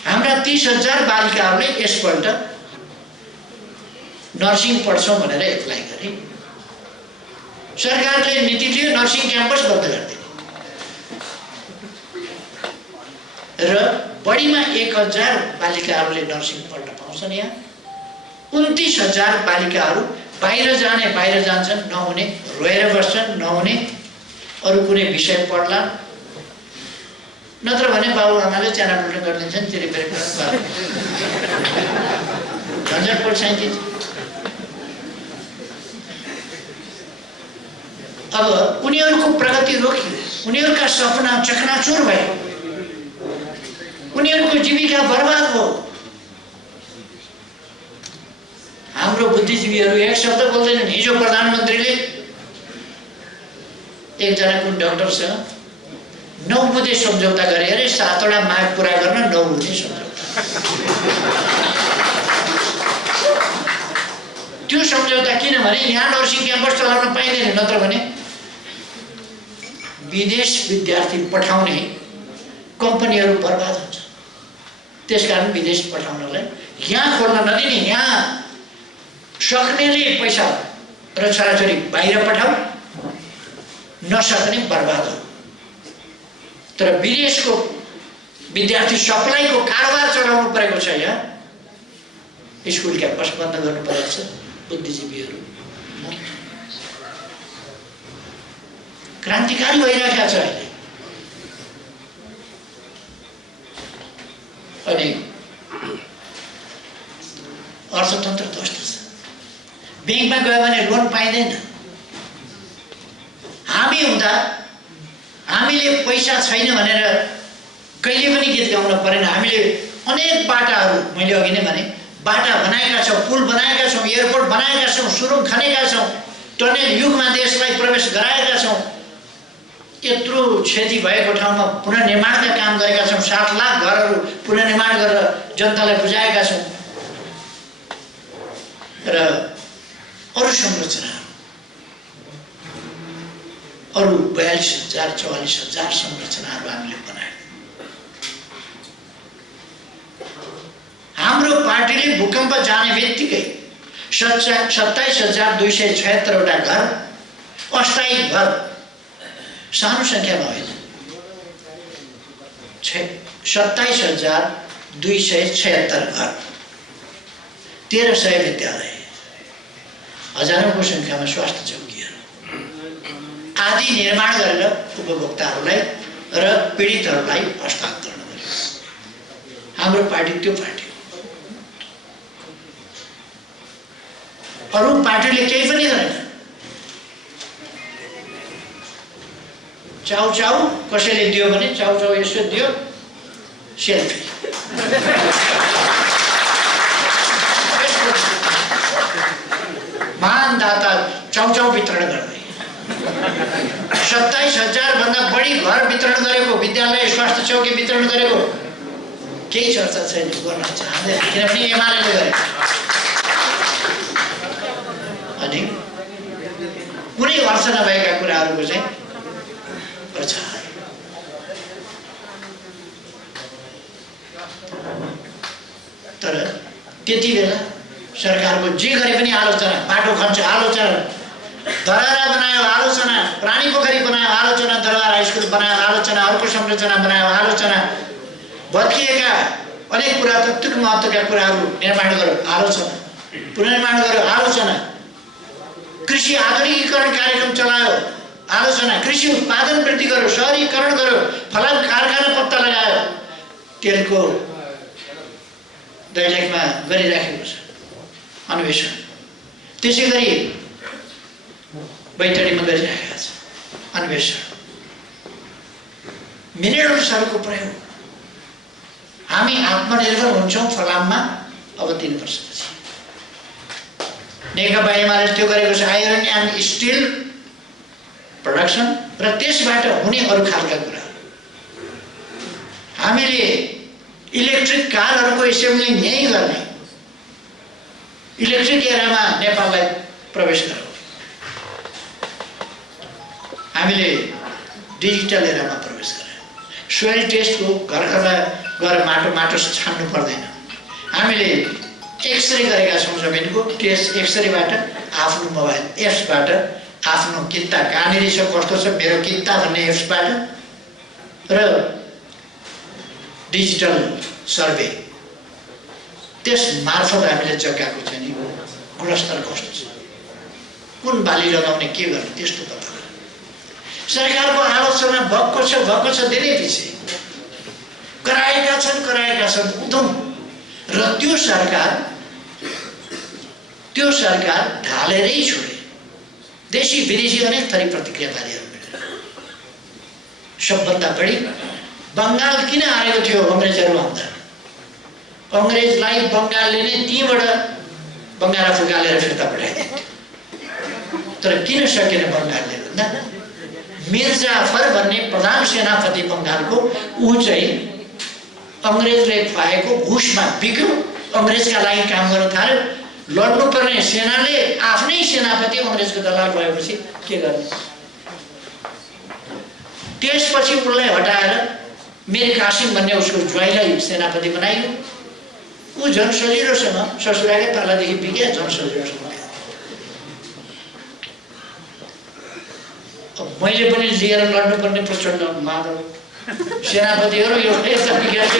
हाम्रा 30,000 बालिकाहरूले यसपल्ट नर्सिङ पढ्छौँ भनेर एप्लाई गरे। सरकारले नीति लियो नर्सिङ क्याम्पस बन्द गरिदियो र बढीमा 1,000 बालिकाहरूले नर्सिङ पढ्न पाउँछन्। यहाँ 29,000 बालिकाहरू बाहिर जान्छन्, नहुने रोएर बस्छन्, नहुने अरू कुनै विषय पढ्ला, नत्र भने बाबुआमाले च्यानापुल्टो गरिदिन्छन्, चिरिपरि झन्झट पर्छ। अब उनीहरूको प्रगति रोकियो, उनीहरूका सपना चकनाचुर भए, उनीहरूको जीविका बर्बाद हो। हाम्रो बुद्धिजीवीहरू एक शब्द बोल्दैनन्। हिजो प्रधानमन्त्रीले एकजना कुन डाक्टरसँग 9 बुँदे सम्झौता गरे अरे, 7वटा माग पुरा गर्न 9 बुँदे सम्झौता। त्यो सम्झौता किनभने यहाँ नर्सिङ क्याम्पस चलाउन पाइँदैन, नत्र भने विदेश विद्यार्थी पठाउने कम्पनीहरू बर्बाद हुन्छ। त्यसकारण विदेश पठाउनलाई यहाँ खोल्न नदिने, यहाँ सक्नेले पैसा र छोराछोरी बाहिर पठाऊ, नसक्ने बर्बाद हो। तर विदेशको विद्यार्थी सप्लाईको कारोबार चलाउनु परेको छ। यहाँ स्कुल क्याम्पस बन्द गर्नु परेको छ। बुद्धिजीवीहरू क्रान्तिकारी भइरहेको छ अहिले। अनि अर्थतन्त्र ध्वस्त छ। ब्याङ्कमा गयो भने लोन पाइँदैन। हामी हुँदा हामीले पैसा छैन भनेर कहिले पनि गीत गाउन परेन। हामीले अनेक बाटाहरू, मैले अघि नै भने, बाटा बनाएका छौँ, पुल बनाएका छौँ, एयरपोर्ट बनाएका छौँ, सुरुङ खनेका छौँ, टनेल युगमा देशलाई प्रवेश गराएका छौँ। यत्रो क्षति भएको ठाउँमा पुनर्निर्माणका काम गरेका छौँ। 7 लाख घरहरू पुनर्निर्माण गरेर जनतालाई बुझाएका छौँ। र अरू संरचना, अरू 42,000 44,000 संरचनाहरू हामीले बनायौँ। हाम्रो पार्टीले भूकम्प जाने बित्तिकै 27,276 वटा घर, अस्थायी घर, सानो सङ्ख्यामा होइन, 27,276 घर, 1300 विद्यालय, हजारौंको सङ्ख्यामा स्वास्थ्य चौकीहरू आदि निर्माण गरेर उपभोक्ताहरूलाई र पीडितहरूलाई हस्तान्तरण गर्यो। हाम्रो पार्टी त्यो पार्टी हो। अरू पार्टीले केही पनि गरेन। चाउचाउ कसैले दियो भने चाउचाउ यसो दियो, सेल्फी। महानदाता चाउचाउ वितरण गर्दै 27,000 भन्दा बढी घर वितरण गरेको, विद्यालय स्वास्थ्य चौकी वितरण गरेको केही चर्चा छैन, गर्न चाहँदैन, किनभने एमाले गरे। अनि कुनै अर्थ नभएका कुराहरूको चाहिँ प्रचार। तर त्यति बेला सरकारको जे गरे पनि आलोचना, बाटो खन्छ आलोचना, दरारा बनायो आलोचना, प्राणी पोखरी बनायो आलोचना, दरबार हाई स्कुल बनायो आलोचना, अर्को संरचना बनायो आलोचना, भत्किएका अनेक पुरातात्विक महत्त्वका कुराहरू निर्माण गर्यो आलोचना, पुनर्निर्माण गर्यो आलोचना, कृषि आधुनिकीकरण कार्यक्रम चलायो आलोचना, कृषि उत्पादन वृद्धि गर्यो, शहरीकरण गर्यो, फलाम कारखाना पत्ता लगायो, तेलको दैलेखमा गरिराखेको छ अन्वेषण। त्यसै गरी बैतडीमा गरिराखेका छ अन्वेषण। मिनरल्सहरूको प्रयोग। हामी आत्मनिर्भर हुन्छौँ फलाममा अब 3 वर्षपछि। नेकपा एमाले त्यो गरेको छ, आइरन एन्ड स्टिल प्रोडक्सन र त्यसबाट हुने अरू खालका कुरा। हामीले इलेक्ट्रिक कारहरूको एसेम्बलिङ यहीँ गर्ने, इलेक्ट्रिक एरामा नेपाललाई प्रवेश गराउने, हामीले डिजिटल एरामा प्रवेश गरायौँ। सोइल टेस्टको घर घरमा गएर माटो छान्नु पर्दैन। हामीले एक्सरे गरेका छौँ जमिनको, टेस्ट एक्सरेबाट आफ्नो मोबाइल एप्सबाट आफ्नो किता कहाँनिर छ, कस्तो छ मेरो किता भन्ने एप्सबाट र डिजिटल सर्वे, त्यस मार्फत हामीले जग्गाको चाहिँ नि गुणस्तर कस्तो छ, कुन बाली लगाउने, के गर्ने, त्यस्तो पत्ता लाग्यो। सरकारको आलोचना भएको छ धेरै पछि कराएका छन् उद्धम। र त्यो सरकार ढालेरै छोडे। देशी विदेशी अनेक थरी प्रतिक्रियाकारीहरू मिलेर सबभन्दा बढी बङ्गाल किन हारेको थियो अङ्ग्रेजहरू भन्दा, अङ्ग्रेजलाई बङ्गालले नै तीबाट बङ्गाला फुकालेर फिर्ता पठाइदिन्थ्यो। तर किन सकेन बङ्गालले भन्दा, मिर जाफर भन्ने प्रधान सेनापति बङ्गालको, ऊ चाहिँ अङ्ग्रेजले पाएको घुसमा बिग्रो, अङ्ग्रेजका लागि काम गर्न थाल्यो। लड्नुपर्ने सेनाले आफ्नै सेनापति अङ्ग्रेजको दलाल भएपछि के गर्ने? त्यसपछि उसलाई हटाएर मीर कासिम भन्ने उसको ज्वाइँलाई सेनापति बनाइयो। ऊ झन् सजिलोसँग ससुराकै पालादेखि बिग्या झन् सजिलोसँग। मैले पनि लिएर लड्नुपर्ने प्रचण्ड माधव सेनापतिहरू एउटा बिग्रेको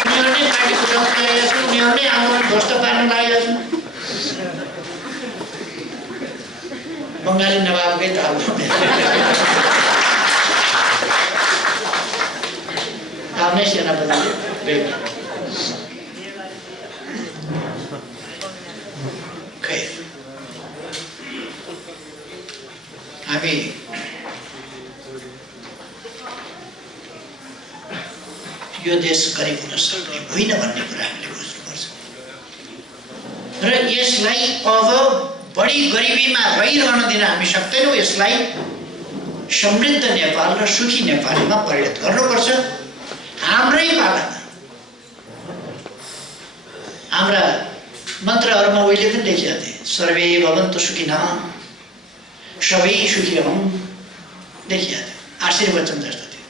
उनीहरूले पार्टी कुटाउन लागेका छन्, उनीहरूले आन्दोलन ध्वस्त पार्न लागेका छन्। बङ्गाली नवाबकै ताल आफ्नै सेनापतिले बेग्ला। खै हामी यो देश गरिब हुन सक्ने होइन भन्ने कुरा हामीले बुझ्नुपर्छ र यसलाई अब बढी गरिबीमा रहिरहन दिन हामी सक्दैनौँ। यसलाई समृद्ध नेपाल र सुखी नेपालीमा परिणत गर्नुपर्छ। हाम्रै पालामा हाम्रा मन्त्रहरूमा उहिले पनि लेखिया थिए, सर्वे भवन्तु सुखिनः, सबै सुखी रहौँ लेखिया थियो। आशीर्वचन जस्तो थियो।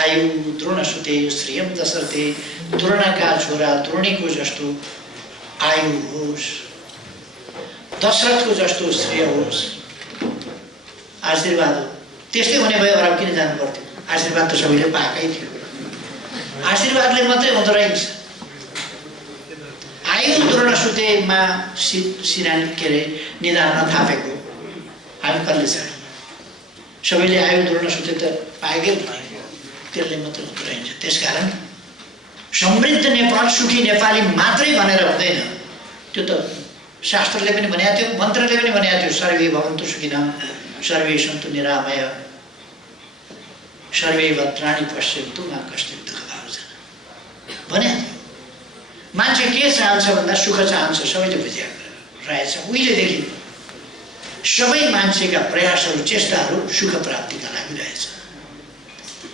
आयु द्रोणसुते श्रियं दशरथे, द्रोणका छोरा द्रोणीको जस्तो आयु होस्, दशरथको जस्तो श्रेय होस्। आशीर्वाद हो। त्यस्तै हुने भए अरब किन जानु पर्थ्यो? आशीर्वाद त सबैले पाएकै थियो। आशीर्वादले मात्रै हुँदो रहेछ। आयु द्रोणसुतेमा सिरानी के अरे निधान नथापेको हामी कसले छाड्यौँ? सबैले आयु द्रोणसुते त पाएकै त्यसले मात्रै हुँदो रहेछ। त्यसकारण समृद्ध नेपाल सुखी नेपाली मात्रै भनेर हुँदैन। त्यो त शास्त्रले पनि भनेको थियो, मन्त्रले पनि भनेको थियो, सर्वे भवन्तु सुखिनः, सर्वे सन्तु निरामय, सर्वे भद्राणि पश्यन्तु मा कश्चित् दुःखभाजनः भनेको थियो। मान्छे के चाहन्छ भन्दा सुख चाहन्छ, सबैले बुझेको रहेछ। उहिलेदेखि सबै मान्छेका प्रयासहरू चेष्टाहरू सुख प्राप्तिका लागि रहेछ।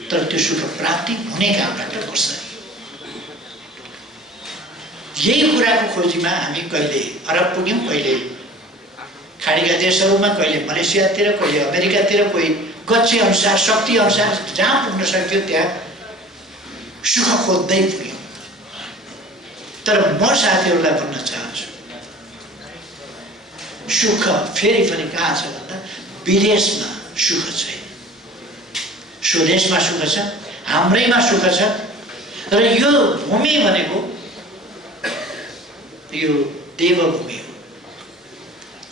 तर त्यो सुख प्राप्ति हुने कामबाट कसरी? यही कुराको खोजीमा हामी कहिले अरब पुग्यौँ, कहिले खाडीका देशहरूमा, कहिले मलेसियातिर, कहिले अमेरिकातिर, कोही गच्छे अनुसार शक्ति अनुसार जहाँ पुग्न सक्थ्यो त्यहाँ सुख खोज्दै पुग्यौँ। तर म साथीहरूलाई भन्न चाहन्छु, सुख फेरि पनि कहाँ छ भन्दा विदेशमा सुख छैन, स्वदेशमा सुख छ, हाम्रैमा सुख छ। र यो भूमि भनेको यो देवभूमि हो,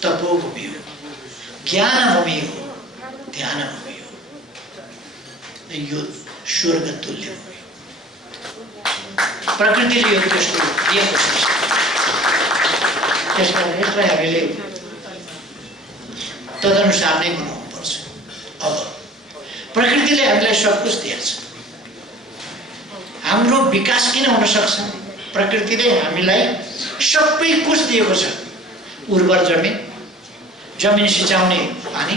तपोभूमि हो, ज्ञानभूमि हो, ध्यानभूमि हो, यो स्वर्ग तुल्य भूमि। प्रकृतिले यो त्यस्तो दिएको छ। त्यसकारण यसलाई हामीले तदनुसार नै बनाउनुपर्छ। अब प्रकृतिले हामीलाई सब कुछ दिएछ। हाम्रो विकास किन हुन सक्छ? प्रकृतिले हामीलाई सबै कुछ दिएको छ। उर्वर जमिन, जमिन सिँचाउने पानी,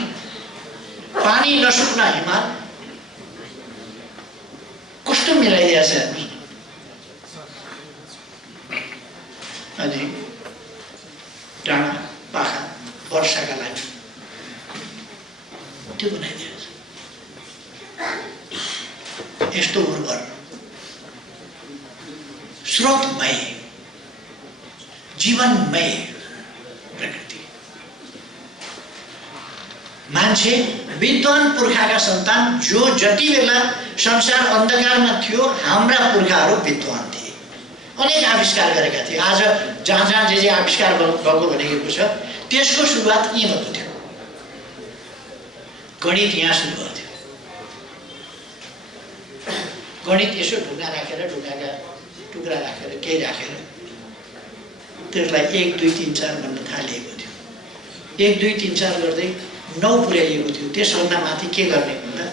पानी नसुक्न हिमाल, कस्तो मिलाइदिएको छ हामी। अनि डाँडा पाखा वर्षाका लागि त्यो बनाइदिएको छ। यस्तो उर्वर स्रोतमय जीवनमय प्रकृति। मान्छे विद्वान पुर्खाका सन्तान जो जति बेला संसार अन्धकारमा थियो, हाम्रा पुर्खाहरू विद्वान थिए, अनेक आविष्कार गरेका थिए। आज जहाँ जहाँ जे जे आविष्कार भएको भनेको छ त्यसको सुरुवात यहीँ भएको थियो। गणित यहाँ सुरु भएको थियो। गणित यसो ढुङ्गा राखेर, ढुङ्गाका टुक्रा राखेर, केही राखेर त्यसलाई 1 2 3 4 भन्न थालिएको थियो। 1 2 3 4 गर्दै 9 पुर्याइएको थियो। त्यसभन्दा माथि के गर्ने भन्दा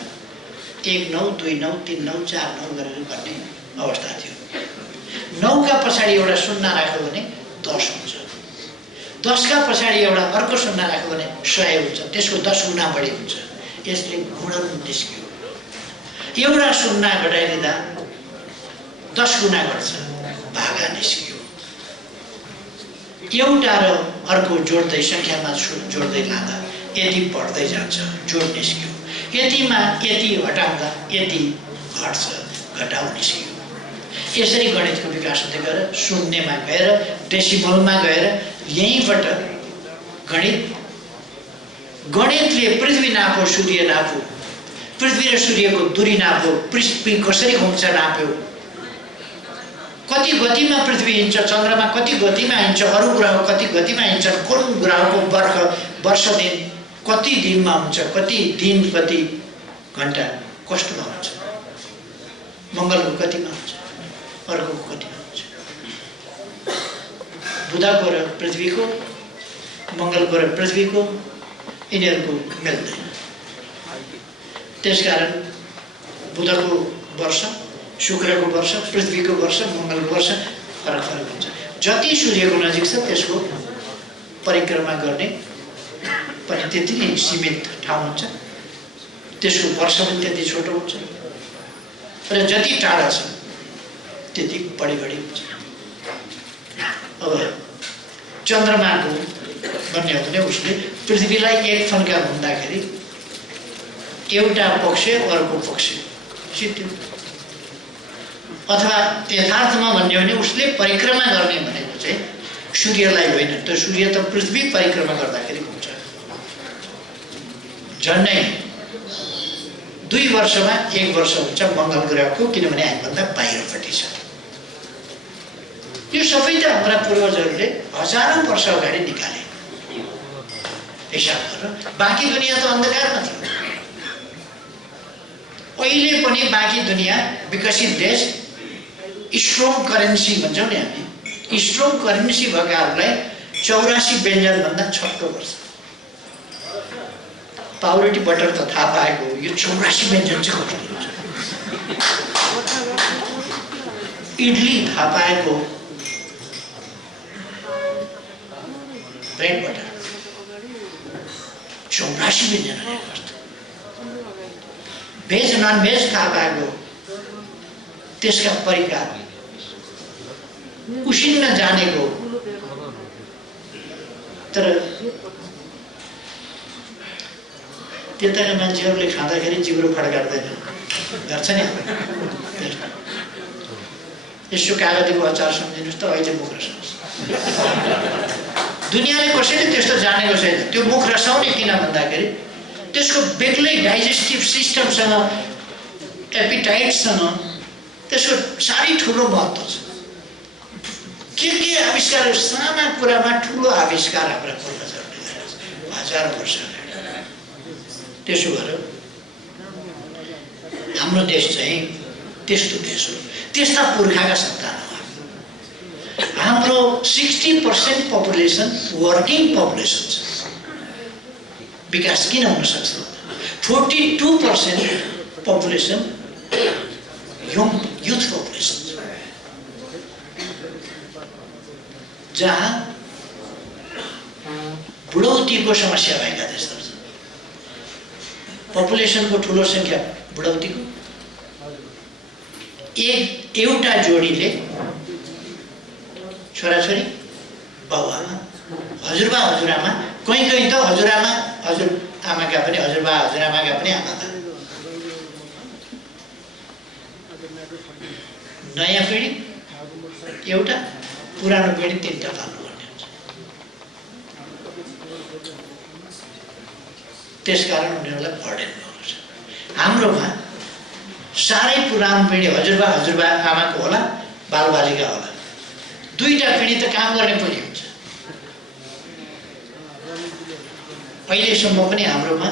1 9 2 9 3 9 4 9 गरेर गर्ने अवस्था थियो। 9 का पछाडि एउटा शून्य राख्यो भने 10 हुन्छ। 10 का पछाडि एउटा अर्को शून्य राख्यो भने 100 हुन्छ। त्यसको 10 गुणा बढी हुन्छ। यसले गुणन निस्क्यो। एउटा शून्य घटाइदिँदा 10 गुणा गर्छ, भागा निस्क्यो। एउटा र अर्को जोड्दै संख्यामा जोड्दै लाँदा यति बढ्दै जान्छ, जोड निस्क्यो। यतिमा यति हटाउँदा यति घट्छ, घटाउ निस्कियो। यसरी गणितको विकास हुँदै गएर शून्यमा गएर डेसिमलमा गएर यहीँबाट गणितले पृथ्वी नाप्यो, सूर्य नाप्यो, पृथ्वी र सूर्यको दूरी नाप्यो, पृथ्वी कसरी घुम्छ नाप्यो, कति गतिमा पृथ्वी हिँड्छ, चन्द्रमा कति गतिमा हिँड्छ, अरू ग्रह कति गतिमा हिँड्छन्, कुन ग्रहको वर्ष दिन कति दिनमा हुन्छ, कति दिन कति घन्टा कस्तोमा हुन्छ, मङ्गलको कतिमा हुन्छ, अर्कोको कतिमा हुन्छ, बुधको र पृथ्वीको, मङ्गलको र पृथ्वीको यिनीहरूको मिल्दैन। त्यसकारण बुधको वर्ष, शुक्रको वर्ष, पृथ्वीको वर्ष, मङ्गलको वर्ष फरक फरक हुन्छ। जति सूर्यको नजिक छ त्यसको परिक्रमा गर्ने पनि त्यति नै सीमित ठाउँ हुन्छ, त्यसको वर्ष पनि त्यति छोटो हुन्छ र जति टाढा छ त्यति बढी हुन्छ। अब चन्द्रमाको भन्ने हो भने उसले पृथ्वीलाई एक फन्का घुम्दाखेरि एउटा पक्ष अर्को पक्ष सिद्धियो, अथवा यथार्थमा भन्ने हो भने उसले परिक्रमा गर्ने भनेको चाहिँ सूर्यलाई होइन, त सूर्य त पृथ्वी परिक्रमा गर्दाखेरि घुम्छ। झन्डै 2 वर्षमा 1 वर्ष हुन्छ मङ्गल ग्रहको, किनभने हामीभन्दा बाहिरपट्टि छ। यो सबै त हाम्रा पूर्वजहरूले हजारौं वर्ष अगाडि निकाले हिसाब गरेर। बाँकी दुनियाँ त अन्धकारमा थियो। अहिले पनि बाँकी दुनियाँ विकसित देश स्ट्रङ करेन्सी भन्छौँ नि हामी, स्ट्रङ करेन्सी भएकाहरूलाई 84 व्यञ्जनभन्दा छट्टो पर्छ। पाउरोटी बटर त थाहा पाएको, यो 84 व्यञ्जन चाहिँ कति हुन्छ? इडली थाहा पाएको, ब्रेड बटर 84 व्यञ्जन गर्छ। भेज नन भेज थाहा पाएको, त्यसका परिकार उसिन्न जानेको, तर त्यताका मान्छेहरूले खाँदाखेरि जिब्रो फड्काट्दैन, गर्छ नि। यसो कागतीको अचार सम्झिनुहोस् त, अहिले मुख रसाउनुहोस्। दुनियाँले कसैले त्यस्तो जानेको छैन। त्यो मुख रसाउने किन भन्दाखेरि त्यसको बेग्लै डाइजेस्टिभ सिस्टमसँग, एपिटाइटसँग त्यसको साह्रै ठुलो महत्त्व छ। के आविष्कार, साना कुरामा ठुलो आविष्कार हाम्रा पूर्वजहरूले गरेका छन् हजारौं वर्ष अगाडि। त्यसो भएर हाम्रो देश चाहिँ त्यस्तो देश हो, त्यस्ता पुर्खाका सन्तान हो। हाम्रो 60% पपुलेसन वर्किङ पपुलेसन छ। विकास किन हुन सक्छ? 42% पपुलेसन यङ युथ पपुलेसन, जहाँ बुढौतीको समस्या भएका देशहरू छन्। पपुलेसनको ठुलो संख्या बुढौतीको। एउटा जोडीले छोराछोरी, बाबुआमा, हजुरबा हजुरआमा, कहीँ त हजुरआमा हजुरआमाका पनि, हजुरबा हजुरआमाका पनि आमा। नयाँ पिँढी एउटा, पुरानो पिँढी 3टा पाल्नुपर्ने हुन्छ। त्यसकारण उनीहरूलाई बर्डन भएको छ। हाम्रोमा साह्रै पुरानो पिँढी हजुरबा आमाको होला, बालबालिका होला, 2टा पिँढी त काम गर्ने पनि हुन्छ। अहिलेसम्म पनि हाम्रोमा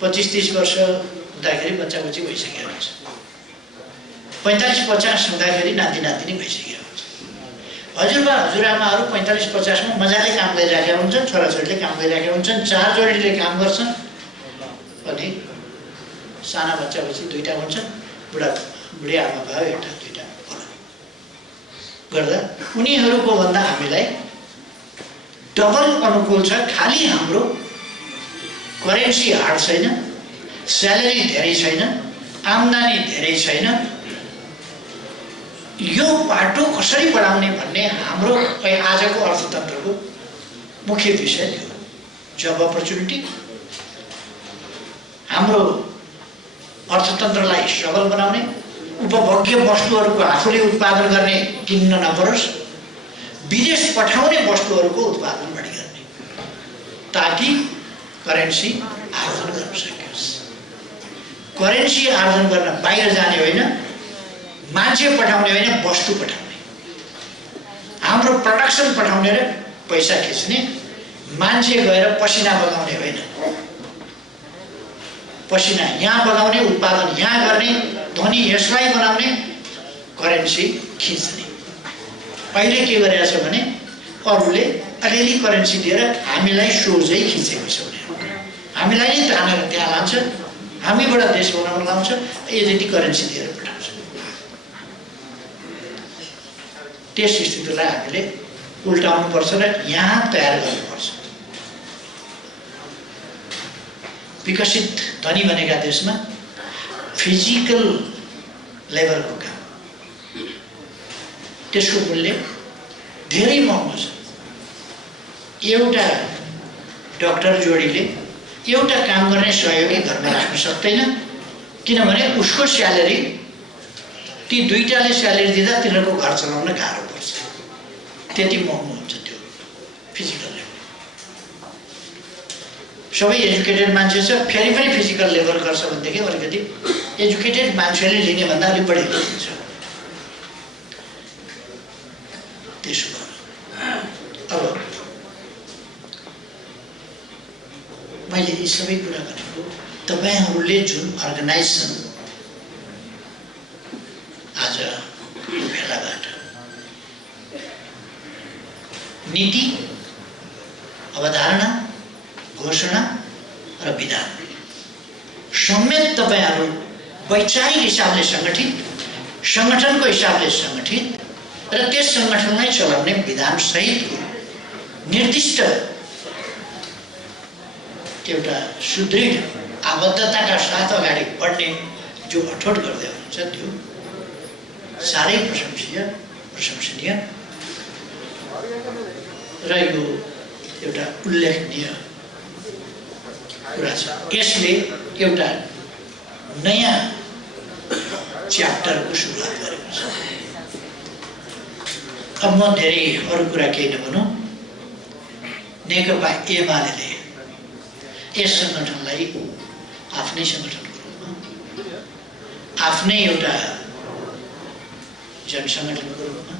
25-30 वर्ष हुँदाखेरि बच्चा-बच्ची भइसकेको हुन्छ। 45-50 हुँदाखेरि नाति नातिनी भइसकेको हुन्छ। हजुरबा हजुरआमाहरू 45-50 मा मजाले काम गरिरहेका हुन्छन्, छोराछोरीले काम गरिरहेका हुन्छन्, 4 जोडीले काम गर्छन्, अनि साना बच्चा-बच्ची 2टा हुन्छन्, बुढी आमा भयो 1-2टा होला। गर्दा उनीहरूको भन्दा हामीलाई डबल अनुकूल छ। खाली हाम्रो करेन्सी हार्ड छैन, स्यालेरी धेरै छैन, आम्दानी धेरै छैन। यो बाटो कसरी बढाउने भन्ने हाम्रो आजको अर्थतन्त्रको मुख्य विषय थियो। जब अपर्च्युनिटी हाम्रो अर्थतन्त्रलाई सबल बनाउने, उपभोग्य वस्तुहरूको आफूले उत्पादन गर्ने, किन्न नपरोस्, विदेश पठाउने वस्तुहरूको उत्पादन बढी गर्ने, ताकि करेन्सी आर्जन गर्न सकियोस्। करेन्सी आर्जन गर्न बाहिर जाने होइन, मान्छे पठाउने होइन, वस्तु पठाउने, हाम्रो प्रोडक्सन पठाउने र पैसा खिच्ने, मान्छे गएर पसिना बगाउने होइन, पसिना यहाँ बगाउने, उत्पादन यहाँ गर्ने, धनी यसलाई बनाउने, करेन्सी खिच्ने। पहिले के गरेछ भने अरूले अलिअलि करेन्सी दिएर हामीलाई सोझै खिचेको छ उनीहरू, हामीलाई नै तानेर त्यहाँ लान्छ, हामीबाट देश बनाउन लाउँछ, यति करेन्सी दिएर पठाउँछ। त्यस स्थितिलाई हामीले उल्टाउनु पर्छ र यहाँ तयार गर्नुपर्छ। विकसित धनी बनेका देशमा फिजिकल लेबरको काम, त्यसको मूल्य धेरै महँगो छ। एउटा डाक्टर जोडीले एउटा काम गर्ने सहयोगी घरमा राख्न सक्दैन, किनभने उसको स्यालेरी, ती दुईटाले स्यालेरी दिँदा तिनीहरूको घर चलाउन गाह्रो पर्छ, त्यति महँगो हुन्छ त्यो फिजिकल लेबर। सबै एजुकेटेड मान्छे छ, फेरि पनि फिजिकल लेबर गर्छ भनेदेखि अलिकति एजुकेटेड मान्छेले लिने भन्दा अलिक बढी लिन्छ। त्यसो भएर अब मैले यी सबै कुरा भनेको तपाईहरूले जुन अर्गनाइजेसन आज भेलाबाट नीति, अवधारणा, घोषणा र विधान समेत तपाईहरू वैचारिक हिसाबले सङ्गठित, सङ्गठनको हिसाबले सङ्गठित र त्यस सङ्गठनलाई चलाउने विधान सहितको निर्दिष्ट एउटा सुदृढ आबद्धताका साथ अगाडि बढ्ने जो अठोट गर्दै हुनुहुन्छ त्यो साह्रै प्रशंसनीय र यो एउटा उल्लेखनीय कुरा छ। यसले एउटा नयाँ च्याप्टरको सुरुवात गरेको छ। अब म धेरै अरू कुरा केही नभनौँ, नेकपा एमाले यस सङ्गठनलाई आफ्नै सङ्गठनको रूपमा, आफ्नै एउटा जनसङ्गठनको रूपमा,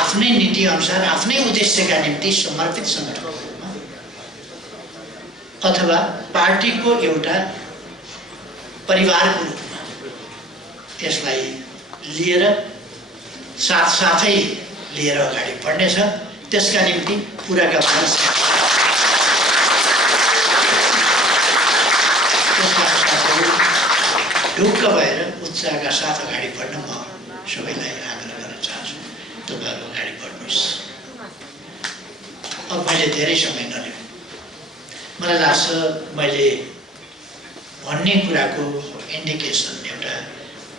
आफ्नै नीति अनुसार, आफ्नै उद्देश्यका निम्ति समर्पित सङ्गठनको रूपमा अथवा पार्टीको एउटा परिवारको रूपमा यसलाई लिएर साथसाथै लिएर अगाडि बढ्नेछ। त्यसका निम्ति पुराका ढुक्क भएर उत्साहका साथ अगाडि बढ्न म सबैलाई आग्रह गर्न चाहन्छु। तपाईँहरू अगाडि बढ्नुहोस्। अब मैले धेरै समय नलिउँ, मलाई लाग्छ मैले भन्ने कुराको इन्डिकेसन एउटा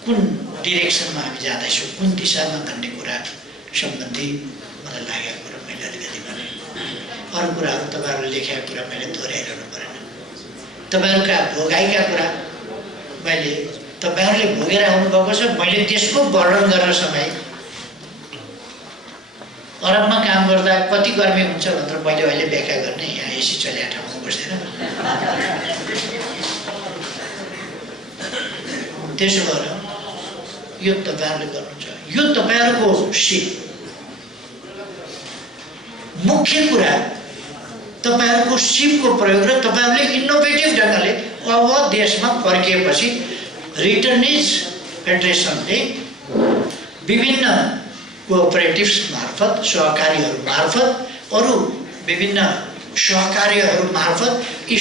कुन डिरेक्सनमा हामी जाँदैछौँ, कुन दिशामा भन्ने कुरा सम्बन्धी मलाई लागेको कुरा मैले अलिकति भने। अरू कुराहरू तपाईँहरूले लेखेका कुरा मैले दोहोऱ्याइरहनु परेन। तपाईँहरूका भोगाइका कुरा मैले, तपाईँहरूले भोगेर आउनुभएको छ, मैले त्यसको वर्णन गर्न समय अरबमा काम गर्दा कति गर्मी हुन्छ भनेर मैले अहिले व्याख्या गर्ने, यहाँ एसी चलेका ठाउँमा बस्दैन। त्यसो भएर यो तपाईँहरूले गर्नुहुन्छ, यो तपाईँहरूको सिप। मुख्य कुरा तपाईँहरूको सिपको प्रयोग र तपाईँहरूले इनोभेटिभ ढङ्गले अब देशमा फर्किएपछि रिटर्निज फेडरेसनले विभिन्न कोअपरेटिभ्स मार्फत, सहकारीहरू मार्फत, अरू विभिन्न सहकारीहरू मार्फत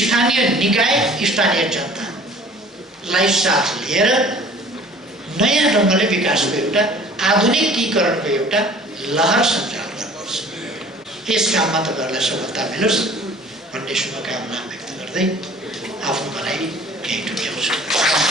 स्थानीय निकाय, स्थानीय जनतालाई साथ लिएर नयाँ ढङ्गले विकासको एउटा आधुनिकीकरणको एउटा लहर सञ्चालन गर्नुपर्छ। यस काममा तपाईँहरूलाई सफलता मिलोस् भन्ने शुभकामना व्यक्त गर्दै आफ्नो भनाइ यही टुङ्ग्याउँछु।